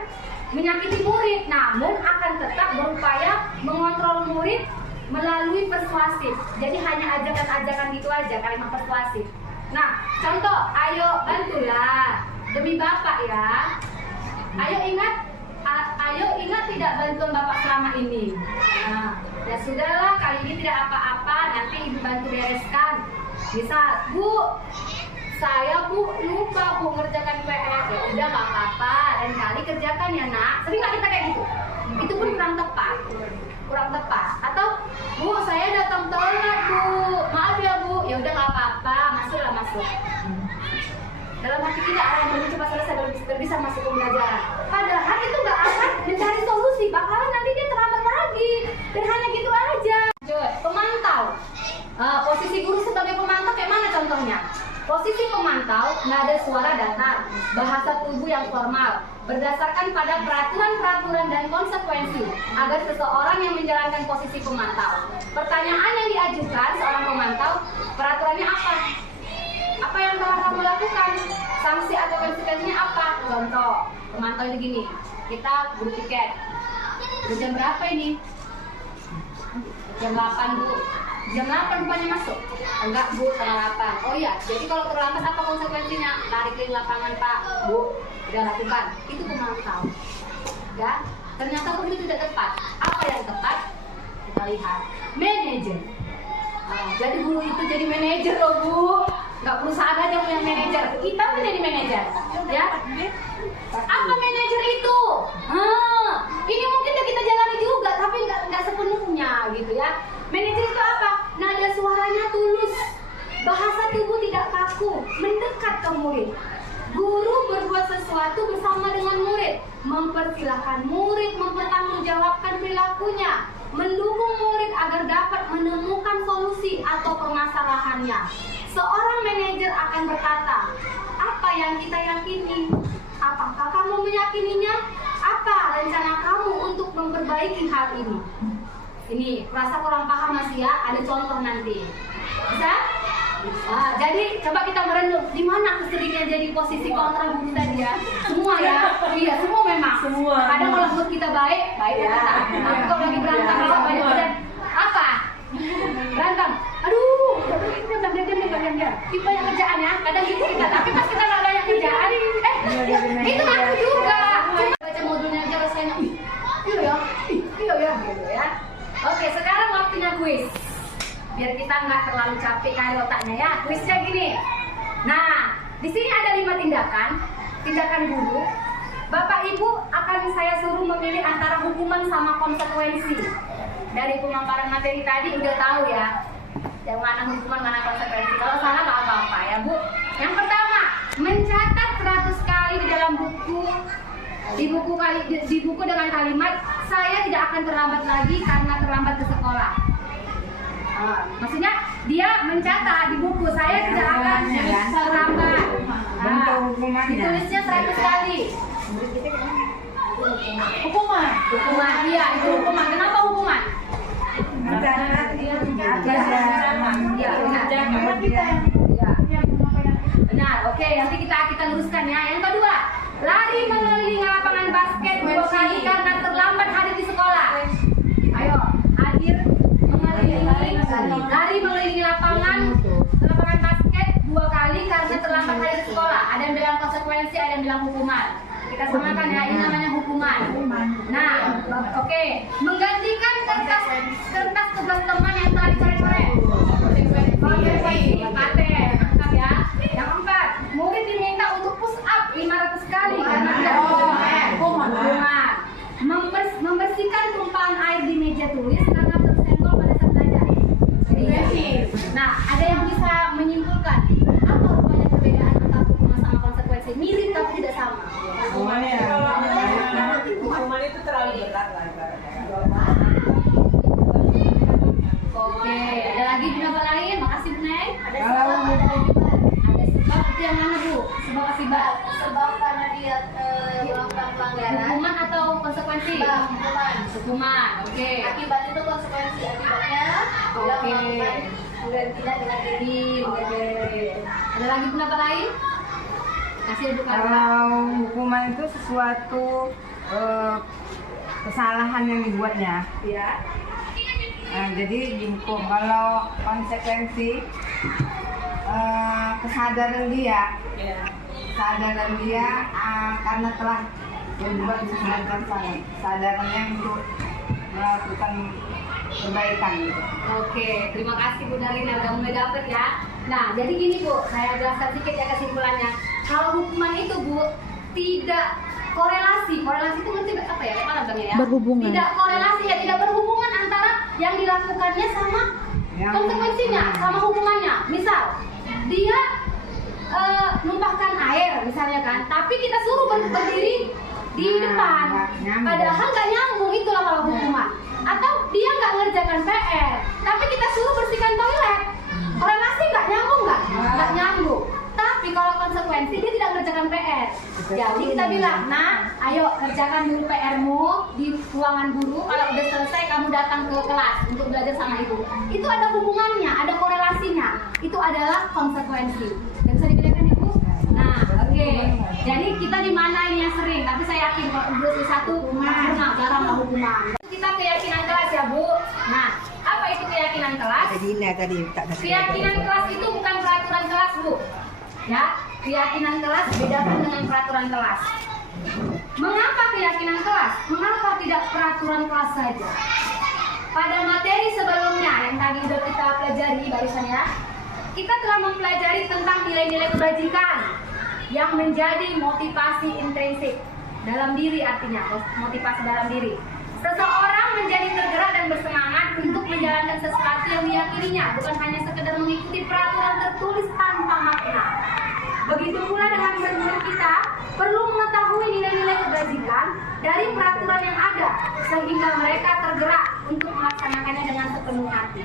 menyakiti murid, namun akan tetap berupaya mengontrol murid melalui persuasif. Jadi hanya ajakan-ajakan gitu aja, kalimat persuasif. Nah, contoh, ayo bantulah demi Bapak ya. Ayo ingat tidak bantuan Bapak selama ini. Nah, ya sudahlah, kali ini tidak apa-apa, nanti Ibu bantu bereskan. Misal, Bu, saya Bu lupa Bu ngerjakan PR. Ya udah nggak apa-apa, lain kali kerjakan ya nak. Sering nggak kita kayak gitu? Itu pun kurang tepat. Kurang tepat. Atau Bu saya datang telat Bu, maaf ya Bu. Ya udah nggak apa-apa, masuklah masuk. Dalam hati kita yang belum cepat selesai baru bisa masuk ke pembelajaran. Padahal itu nggak akan mencari solusi, bakalan nanti dia terlambat lagi. Dan hanya gitu aja. Pemantau. Posisi guru sebagai pemantau kayak mana contohnya? Posisi pemantau, nada suara datar, bahasa tubuh yang formal, berdasarkan pada peraturan-peraturan dan konsekuensi agar seseorang yang menjalankan posisi pemantau. Pertanyaan yang diajukan seorang pemantau, peraturannya apa? Apa yang telah kamu lakukan? Sanksi atau konsekuensinya apa? Contoh, pemantau ini gini, kita beli tiket. Udah jam berapa ini? Jam 8 Bu. Jam 8 rupanya masuk? Enggak Bu, setengah 8. Oh iya, jadi kalau terlambat apa konsekuensinya? Lari keliling lapangan Pak. Bu, udah lakukan. Itu pemantau. Ya, ternyata pun itu tidak tepat. Apa yang tepat? Kita lihat. Manajer. Jadi guru itu jadi manajer loh Bu. Nggak perusahaan aja yang manajer. Kita pun jadi manajer. Ya. Apa manajer itu? Ini mungkin udah kita jalani juga, tapi nggak sepenuhnya gitu ya. Manajer itu apa? Nada suaranya tulus, bahasa tubuh tidak kaku, mendekat ke murid. Guru berbuat sesuatu bersama dengan murid, mempersilahkan murid mempertanggungjawabkan perilakunya, mendukung murid agar dapat menemukan solusi atau permasalahannya. Seorang manajer akan berkata, apa yang kita yakini? Apakah kamu meyakininya? Apa rencana kamu untuk memperbaiki hal ini? Ini rasa kurang paham masih ya, ada contoh nanti. Bisa? Jadi coba kita merenung di mana keseringnya jadi posisi kontra guru tadi ya. Semua ya, iya semua memang. Semua. Kadang kalau mood kita baik ya. Tapi kalau lagi berantem kalau banyak dan apa? Berantem. Aduh, diam. Tipe yang kerjaan ya. Kadang gitu kita. Tapi pas kita nggak banyak kerjaan, itu aku juga. Baca modulnya aja rasanya, iya ya, gitu ya. Oke, sekarang waktunya kuis. Biar kita nggak terlalu capek kali otaknya ya. Kuisnya gini. Nah, di sini ada 5 tindakan guru. Bapak Ibu akan saya suruh memilih antara hukuman sama konsekuensi. Dari pemaparan materi tadi udah tahu ya, yang mana hukuman mana konsekuensi. Kalau salah nggak apa-apa ya Bu. Yang pertama, mencatat 100 kali di dalam buku. Di buku dengan kalimat saya tidak akan terlambat lagi karena terlambat ke sekolah. Maksudnya dia mencatat di buku saya tidak akan terlambat. Ditulisnya 100 kali. Hukuman, iya itu hukuman. Kenapa hukuman? Benar, oke, nanti kita luruskan ya. Yang kedua, lari mengelilingi lapangan basket 2 kali karena terlambat hadir di sekolah. Ayo, lari mengelilingi lapangan basket 2 kali karena terlambat hadir di sekolah. Ada yang bilang konsekuensi, ada yang bilang hukuman. Kita samakan ya, ini namanya hukuman. Nah, oke, menggantikan kertas tugas teman yang telah dicoret-coret. Paten, angkat ya. Yang keempat, murid diminta untuk push up 500 kali karena tidak hukuman. Membersihkan tumpahan air di meja tulis karena tersenggol pada saat belajar. Nah, ada yang bisa menyimpulkan apa rupanya perbedaan antara hukuman sama konsekuensi? Mirip tapi tidak sama. Hukuman itu terlalu berat lah. Oke, ada lagi apa lain? Makasih Bu Neng. Ada sebab itu yang mana Bu? Sebab akibat. Sebab karena dia melakukan pelanggaran. Hukuman atau konsekuensi? Hukuman. Oke. Akibat itu konsekuensi. Akibatnya dia melakukan penggantian dengan ini. Oke. Ada lagi pendapat lain? Kasih Bu Karla. Kalau hukuman itu sesuatu kesalahan yang dibuatnya. Ya. Nah, jadi dihukum. Kalau konsekuensi kesadaran dia karena telah berbuat kesalahan salah, kesadarannya untuk melakukan perbaikan gitu. Oke, terima kasih Bu Darina udah mulai dapet ya. Nah, jadi gini Bu, saya jelaskan sedikit ya kesimpulannya. Kalau hukuman itu Bu tidak korelasi itu ngerti apa ya? Apa namanya ya? Berhubungan. Tidak korelasi ya, tidak berhubungan antara yang dilakukannya sama konsekuensinya, sama hukumannya. Misal dia numpahkan air misalnya kan, tapi kita suruh berdiri di depan, padahal nggak nyambung, itulah kalau hukuman. Atau dia nggak ngerjakan PR, tapi kita suruh bersihkan toilet, korelasi nggak nyambung nggak nyambung. Tapi kalau konsekuensi dia tidak mengerjakan PR, jadi kita bilang, nah, ayo kerjakan dulu PR-mu di ruangan guru. Kalau udah selesai kamu datang ke kelas untuk belajar sama ibu. Itu ada hubungannya, ada korelasinya. Itu adalah konsekuensi. Dan bisa dibedakan ya Bu? Nah, oke. Jadi kita di mana ini yang sering? Tapi saya yakin kalau udah satu, nah, jarang lah hukuman. Kita keyakinan kelas ya Bu. Nah, apa itu keyakinan kelas? Keyakinan kelas itu bukan peraturan kelas Bu. Ya, keyakinan kelas bedakan dengan peraturan kelas. Mengapa keyakinan kelas? Mengapa tidak peraturan kelas saja? Pada materi sebelumnya yang tadi sudah kita pelajari barusan ya, kita telah mempelajari tentang nilai-nilai kebajikan yang menjadi motivasi intrinsik dalam diri, artinya motivasi dalam diri. Seseorang menjadi tergerak dan bersemangat untuk menjalankan sesuatu yang diyakininya, bukan hanya sekedar mengikuti peraturan tertulis tanpa makna. Begitu pula dengan murid-murid kita perlu mengetahui nilai-nilai kebajikan dari peraturan yang ada, sehingga mereka tergerak untuk melaksanakannya dengan sepenuh hati.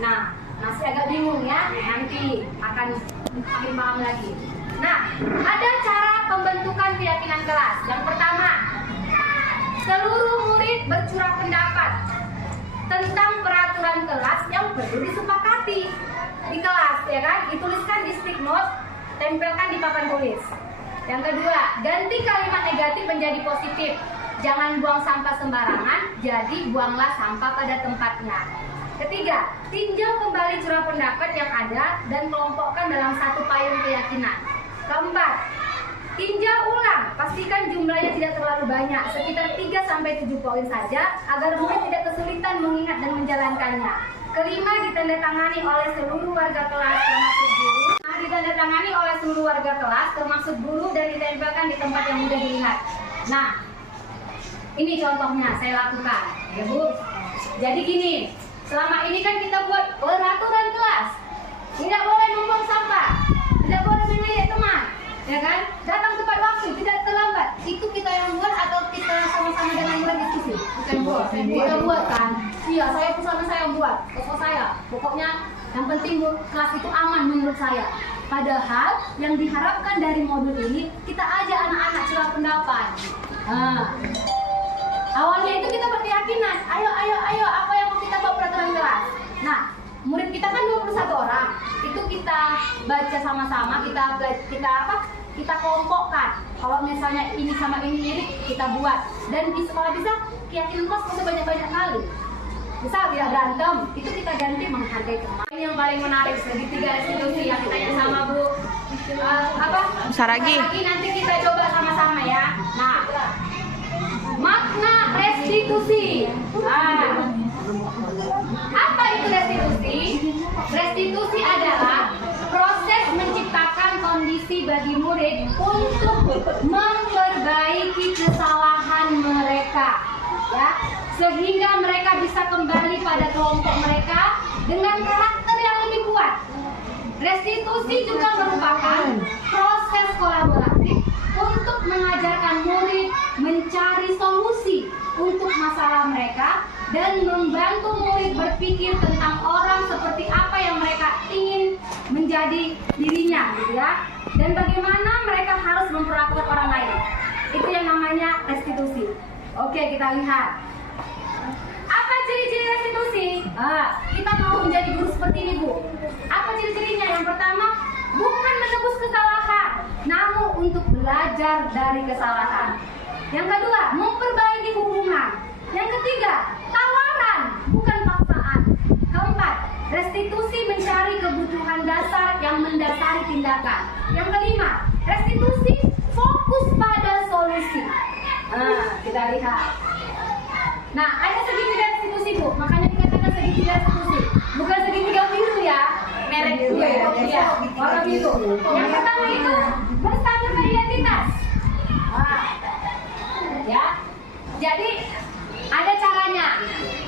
Nah, masih agak bingung ya, nanti akan makin paham lagi. Nah, ada cara pembentukan keyakinan kelas. Yang pertama, seluruh murid bercurah pendapat tentang peraturan kelas yang perlu disepakati di kelas, ya kan? Dituliskan di stick note, tempelkan di papan tulis. Yang kedua, ganti kalimat negatif menjadi positif. Jangan buang sampah sembarangan, jadi buanglah sampah pada tempatnya. Ketiga, tinjau kembali curah pendapat yang ada dan kelompokkan dalam satu payung keyakinan. Keempat, tinjau ulang, pastikan jumlahnya tidak terlalu banyak, sekitar 3-7 poin saja, agar murid tidak kesulitan mengingat dan menjalankannya. Kelima, ditandatangani oleh seluruh warga kelas termasuk guru. Ditandatangani oleh seluruh warga kelas termasuk guru dan ditempelkan di tempat yang mudah dilihat. Nah, ini contohnya saya lakukan, ya Bu. Jadi gini, selama ini kan kita buat peraturan kelas, tidak boleh membuang sampah, tidak boleh mengejek teman, ya kan? Datang tepat waktu, tidak terlambat. Itu kita yang buat atau kita sama-sama dengan murid diskusi? Bukan buat, kita buat kan? Iya, saya bersama saya buat, pokok saya. Pokoknya yang penting kelas itu aman menurut saya. Padahal yang diharapkan dari modul ini, kita ajak anak-anak curah pendapat. Awalnya itu kita berkeyakinan, ayo, apa yang mau kita bawa peraturan kelas. Nah, murid kita kan 21 orang, itu kita baca sama-sama, kita kelompokkan. Kalau misalnya ini sama ini mirip, kita buat. Dan kalau bisa, keyakinan kelas bisa banyak-banyak kali. Misal tidak berantem, itu kita ganti menghargai teman. Ini yang paling menarik, segitiga restitusi yang kita yang sama Bu. Saragi. Nanti kita coba sama-sama ya. Nah, makna restitusi. Apa itu restitusi? Restitusi adalah proses menciptakan kondisi bagi murid untuk memperbaiki kesalahan mereka, ya, sehingga mereka bisa kembali pada kelompok mereka dengan karakter yang lebih kuat. Restitusi juga merupakan proses kolaboratif untuk mengajarkan murid mencari solusi untuk masalah mereka dan membantu murid berpikir tentang orang seperti apa yang mereka ingin menjadi dirinya, gitu ya. Dan bagaimana mereka harus memperlakukan orang lain. Itu yang namanya restitusi. Oke, kita lihat. Apa ciri-ciri restitusi? Kita mau menjadi guru seperti ini Bu. Apa ciri-cirinya? Yang pertama, bukan menebus kesalahan, namun untuk belajar dari kesalahan. Yang kedua, memperbaiki hubungan. Yang ketiga, tawaran, bukan paksaan. Keempat, restitusi mencari kebutuhan dasar yang mendasari tindakan. Yang kelima, restitusi fokus pada solusi. Kita lihat. Nah, ada segitiga restitusi Bu, makanya dikatakan segitiga restitusi. Bukan segitiga biru ya, merek gue ya. itu. Yang pertama itu berstandar identitas. Nah, ya. Jadi ada caranya.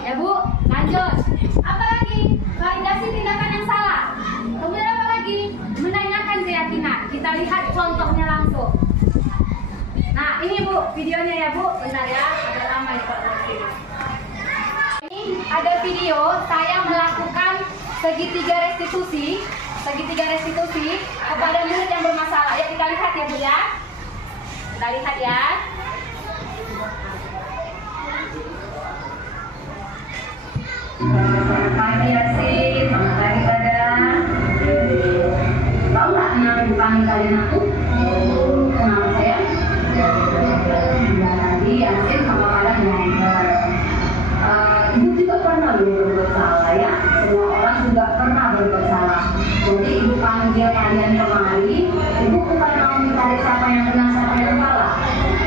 Ya Bu, lanjut. Apalagi validasi tindakan yang salah. Kemudian apa lagi? Menanyakan keyakinan. Kita lihat contohnya langsung. Nah, ini Bu, videonya ya Bu. Bentar ya, ada lama ya Pak. Ini ada video saya melakukan segitiga restitusi kepada murid yang bermasalah. Ya, kita lihat ya Bu ya. Kita lihat ya. Selamat pagi Yasin, selamat pagi Padang. Tahu nggak kenapa dipanggil kalian aku? Kenapa saya? Tadi Yasin sama Padang ngomong. Ibu juga pernah berbuat salah ya. Semua orang juga pernah berbuat salah. Jadi ibu panggil kalian kemari. Ibu bukan mau mencari siapa yang benar, siapa yang salah.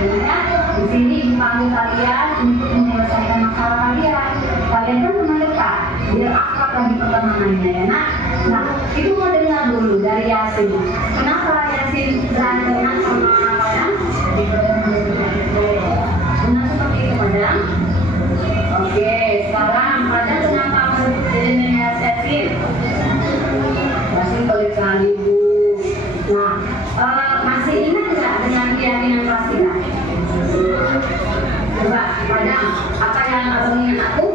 Ya, di sini ibu panggil kalian untuk menyelesaikan masalah kalian. Kalian kan teman dekat, biar akrab lagi pertemanannya ya nak. Nah, itu mau dengar dulu dari Yasin. Kenapa Yasin beranteman sama Padang? Benar seperti itu Padang? Oke, sekarang Padang kenapa merebut dengan Yasin? Yasin pelit sekali Bu. Nah, masih ingat nggak dengan keyakinan Rasila? Coba Padang, apa yang abang ingat aku?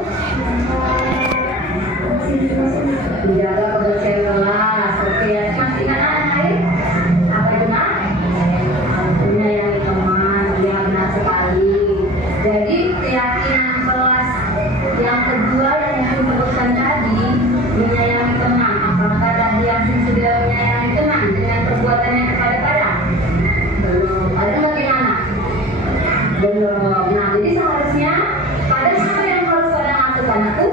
Menjaga kebersihan kelas. Oke ya, masih ingat anak lain? Apa benar? Menyayangi teman, ya benar sekali. Jadi keyakinan kelas yang kedua yang disebutkan tadi, menyayangi teman. Apakah tadi Yasin sudah menyayangi teman dengan perbuatannya kepada Padang? Belum. Ada bagaimana? Belum. Nah, jadi seharusnya pada siapa yang harus Padang lakukan aku?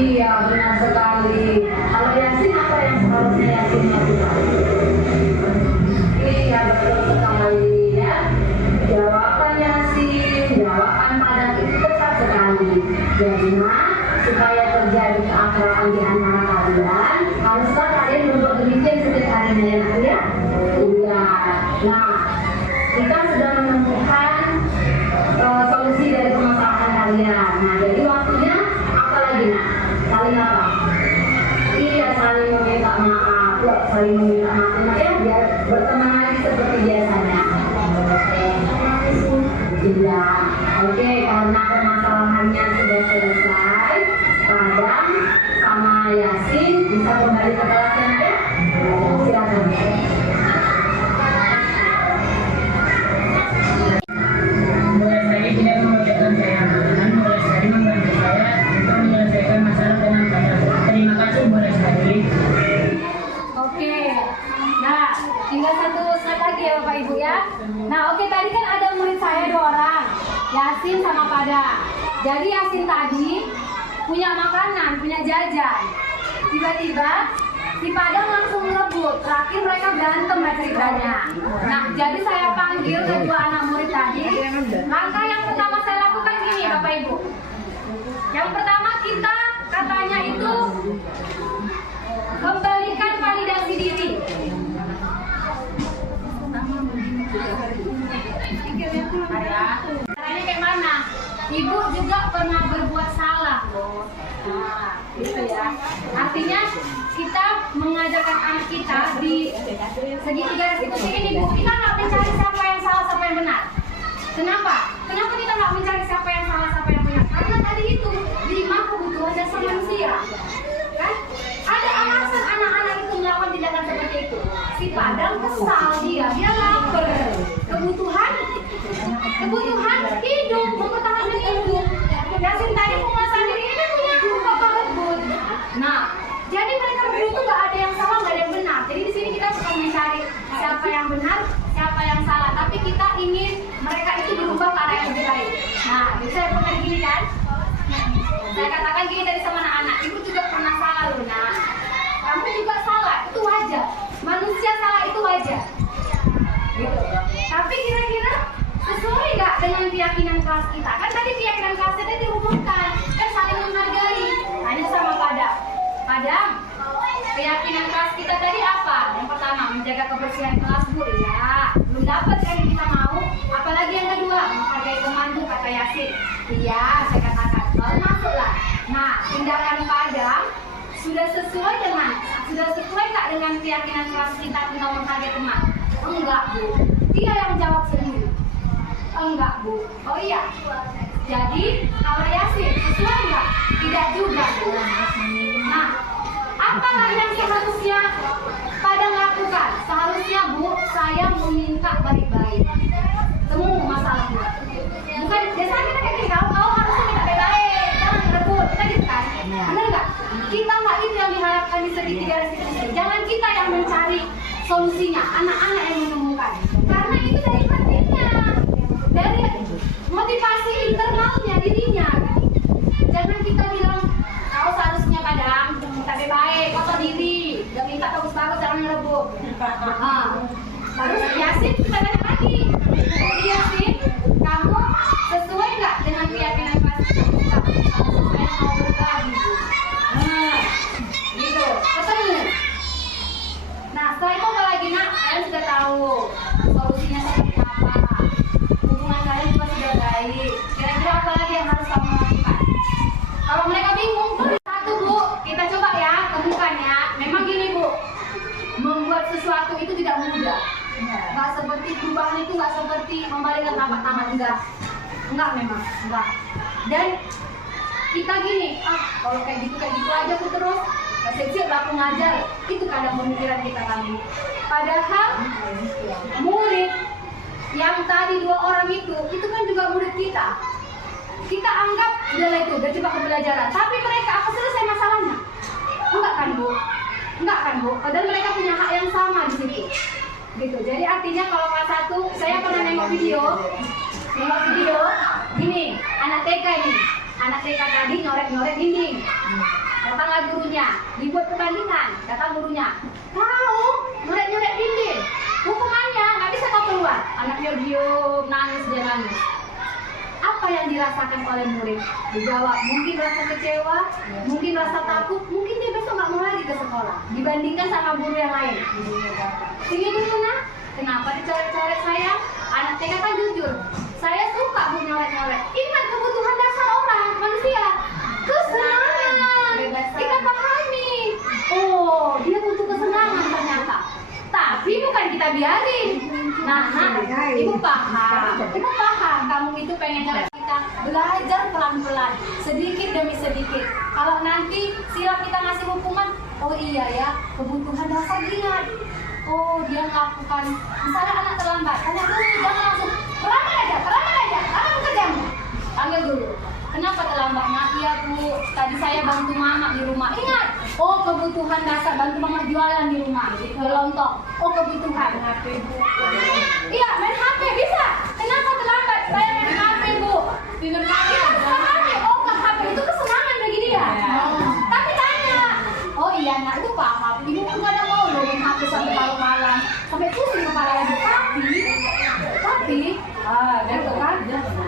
Iya, benar sekali. Kalau Yasin apa yang seharusnya Yasin lakukan? Iya, betul sekali ya. Jawaban Yasin, jawaban Padang itu tepat sekali. Jadi supaya terjadi keakraban di antara kalian, haruslah kalian berbuat demikian setiap harinya ya nak ya. Iya. Nah, kita sudah menemukan solusi dari permasalahan kalian. Nah, jadi waktunya apa lagi nak? Saling apa? Iya, saling meminta maaf. Yuk, saling meminta maaf ya, biar berteman lagi seperti biasanya. Iya. Oke, karena permasalahannya sudah selesai, Padang sama Yasin bisa kembali ke kelasnya ya. Silakan. Mulai saya tidak membutuhkan saya, dan mulai saya membantu saya untuk menyelesaikan masalah dengan Padang. Terima kasih mulai saya. Oke. Nah, tinggal satu slide lagi ya Bapak Ibu ya. Nah, oke, tadi kan ada murid saya 2 orang, Yasin sama Padang. Jadi Yasin tadi punya makanan, punya jajan. Tiba-tiba si Padang langsung ngebut. Terakhir mereka berantem ceritanya. Nah, jadi saya panggil kedua anak murid tadi. Langkah yang pertama saya lakukan gini Bapak Ibu. Yang pertama kita katanya itu kembalikan validasi diri. Caranya kayak mana? Ibu juga pernah berbuat salah loh. Nah, gitu ya. Artinya kita mengajarkan anak kita di segitiga restitusi ini Bu, kita nggak mencari siapa yang salah, siapa yang benar. Kenapa? Kenapa kita nggak mencari siapa yang salah, siapa yang benar? Karena tadi itu 5 kebutuhan dasar manusia. Kan? Ada alasan anak-anak itu melakukan tindakan seperti itu. Si Padang kesal dia lapar. Kebutuhan hidup, mempertahankan hidup. Yasin tadi penguasaan diri ini punya bapak rebut. Nah, jadi mereka berdua itu nggak ada yang salah, nggak ada yang benar. Jadi di sini kita bukan mencari siapa yang benar, siapa yang salah, tapi kita ingin mereka itu berubah ke arah yang lebih baik. Nah, saya pernah gini kan? Saya katakan gini dari sama anak-anak, ibu juga pernah salah loh nak. Kamu juga salah, itu wajar. Manusia salah itu wajar. Gitu. Tapi kira-kira sesuai nggak dengan keyakinan kelas kita? Kan tadi keyakinan kelas kita diumumkan, kan saling menghargai. Hanya sama Padang. Adam, keyakinan kelas kita tadi apa? Yang pertama, menjaga kebersihan kelas, Bu. Ya, belum dapat kan yang kita mau. Apalagi yang kedua, menghargai teman, Bu, kata Yasin. Iya, saya katakan. Lalu masuklah. Nah, tindakan Pak Adam sudah sesuai nggak dengan keyakinan kelas kita tentang menghargai teman? Enggak, Bu. Dia yang jawab sendiri. Enggak, Bu. Oh iya. Jadi, kalau Yasin sesuai nggak? Tidak juga, Bu. Nah, apalah yang seharusnya pada lakukan? Seharusnya, Bu, saya meminta baik-baik. Temu masalahnya. Bukan biasanya kita kayak gini, kau harusnya minta baik-baik, jangan rebut, kita gitu kan? Benar nggak? Kita nggak itu yang diharapkan di segitiga restitusi. Jangan kita yang mencari solusinya, anak-anak yang menemukan. Karena itu dari hatinya, dari motivasi internalnya dirinya. Jangan kita bilang kau seharusnya kadang minta baik, kotor diri, gak minta bagus-bagus, jangan ngerebut. Terus Yasin kita tanya lagi, Yasin, kamu sesuai nggak dengan keyakinan kelas kita? Saya mau berbagi. Gitu, ketemu. Nah, setelah itu apa lagi, Nak? Kalian sudah tahu solusinya seperti apa. Hubungan kalian juga sudah baik. Kira-kira apa lagi yang harus kamu lakukan? Kalau mereka bingung, satu, Bu, kita coba ya, temukan ya. Memang gini, Bu, membuat sesuatu itu tidak mudah. Nggak seperti perubahan itu, nggak seperti membalikkan telapak tangan, enggak memang, enggak. Dan kita gini, kalau kayak gitu aja aku terus siap aku ngajar, itu kadang pemikiran kita kali. Padahal murid yang tadi 2 orang itu kan juga murid kita. Kita anggap udahlah itu, udah coba pembelajaran. Tapi mereka apa selesai masalahnya? Enggak kan, Bu? Enggak kan, Bu? Padahal mereka punya hak yang sama di situ. Gitu. Jadi artinya kalau kelas 1, saya pernah nengok video gini, anak TK ini. Anak TK tadi nyorek-nyorek dinding. Datanglah gurunya, dibuat perbandingan. Kata gurunya, kau nyorek-nyorek dinding, hukumannya nggak bisa kau keluar. Anaknya diam, nangis, dia nangis. Apa yang dirasakan oleh murid? Dijawab, mungkin rasa kecewa, mungkin rasa takut, mungkin dia besok nggak mau lagi ke sekolah dibandingkan sama guru yang lain. Ini dulu, Nak, kenapa dicoret-coret saya? Anak TK kan jujur, saya suka Bu nyorek-nyorek. Ingat kebutuhan dasar orang manusia, kesenangan. Kita pahami. Oh, dia butuh kesenangan ternyata. Tapi bukan kita biarin. Nah, Ibu paham. Kamu itu pengen kita belajar pelan-pelan, sedikit demi sedikit. Kalau nanti silap kita ngasih hukuman, oh iya ya, kebutuhan dasar ingat. Oh, dia melakukan, misalnya anak terlambat, tanya dulu, jangan langsung terlambat aja, apa kerjamu? Panggil dulu. Kenapa terlambat, Nak? Iya, Bu, tadi saya bantu Mama di rumah. Ingat, oh kebutuhan dasar, bantu Mama jualan di rumah, gelontok. Oh kebutuhan. Iya, main HP bisa. Kenapa terlambat? Saya main HP, Bu. Film HP. Oh, ke HP itu kesenangan bagi dia. Tapi tanya, oh iya, Nak, itu paham. Ibu pun kadang mau loh main HP sampai malam, sampai pusing kepala Ibu. Tapi, gitu kan?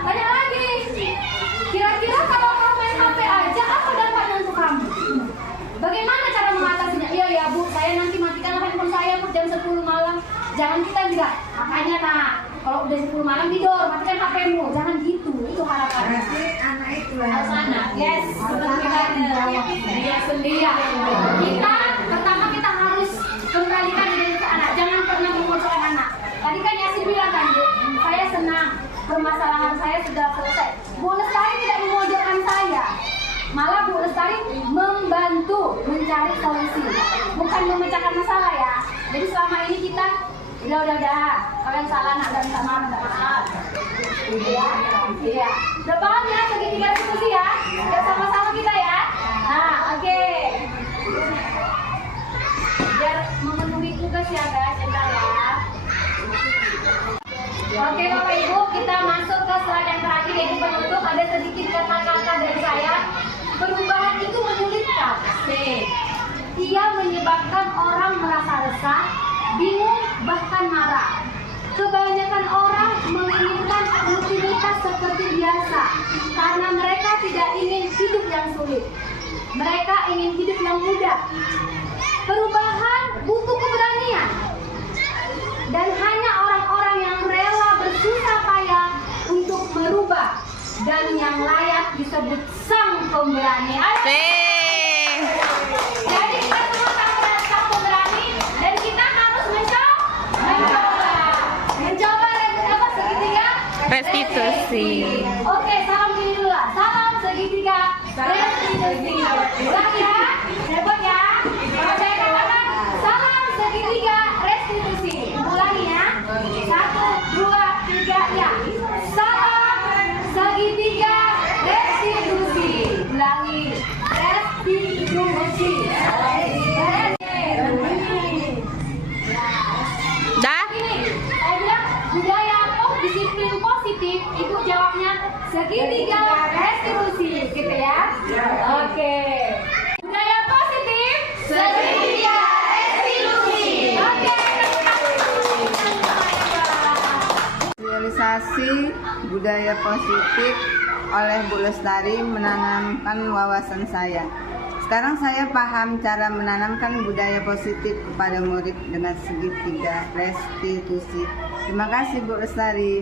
Tanya lagi. Kira-kira kalau kamu main HP aja, apa dampaknya untuk kamu? Bagaimana cara mengatasinya? Iya ya, Bu, saya nanti matikan handphone saya Bu jam 10 malam. Jangan kita juga. Makanya, Nak, kalau udah 10 malam tidur, matikan HP-mu. Jangan gitu. Itu harapannya. Anak itu Harus anak. Yes, seperti dia sendiri. Kita pertama kita harus kembalikan diri ke anak. Jangan pernah memojokkan anak. Tadi kan Yasin bilang kan, Bu, saya senang permasalahan saya sudah selesai. Bu Lestari tidak memojokkan saya, malah Bu Lestari membantu mencari solusi, bukan memecahkan masalah ya. Jadi selama ini kita udah kalian salah, Nak, dan minta maaf. Iya. Udah paham ya segitiga diskusi ya? Udah sama-sama kita ya. Nah, oke. Biar memenuhi tugas ya guys, entar ya. Oke Bapak Ibu, kita masuk ke slide yang terakhir yaitu penutup. Ada sedikit kata-kata dari saya. Perubahan itu menyulitkan. Ia menyebabkan orang merasa resah, bingung, bahkan marah. Kebanyakan orang menginginkan rutinitas seperti biasa karena mereka tidak ingin hidup yang sulit. Mereka ingin hidup yang mudah. Perubahan butuh keberanian. Dan hanya orang-orang yang rela bersusah payah untuk merubah. Dan yang layak disebut sang pemberani. Ayo. Jadi kita semua sang pemberani dan kita harus mencoba apa segitiga Restitusi. Oke, salam gini dulu lah. Salam segitiga restitusi. Ulang ya, hebat ya. Kalau saya katakan salam segitiga restitusi. Ulangi ya. 1, 2, 3 ya. Salam segitiga restitusi. Ulangi. Restitusi. Dah? Ini, saya bilang budaya disiplin positif, ibu jawabnya segitiga restitusi, gitu ya? Oke. Budaya positif, segitiga restitusi. Oke. Sosialisasi budaya positif oleh Bu Lestari menanamkan wawasan saya. Sekarang saya paham cara menanamkan budaya positif kepada murid dengan segitiga restitusi. Terima kasih Bu Lestari.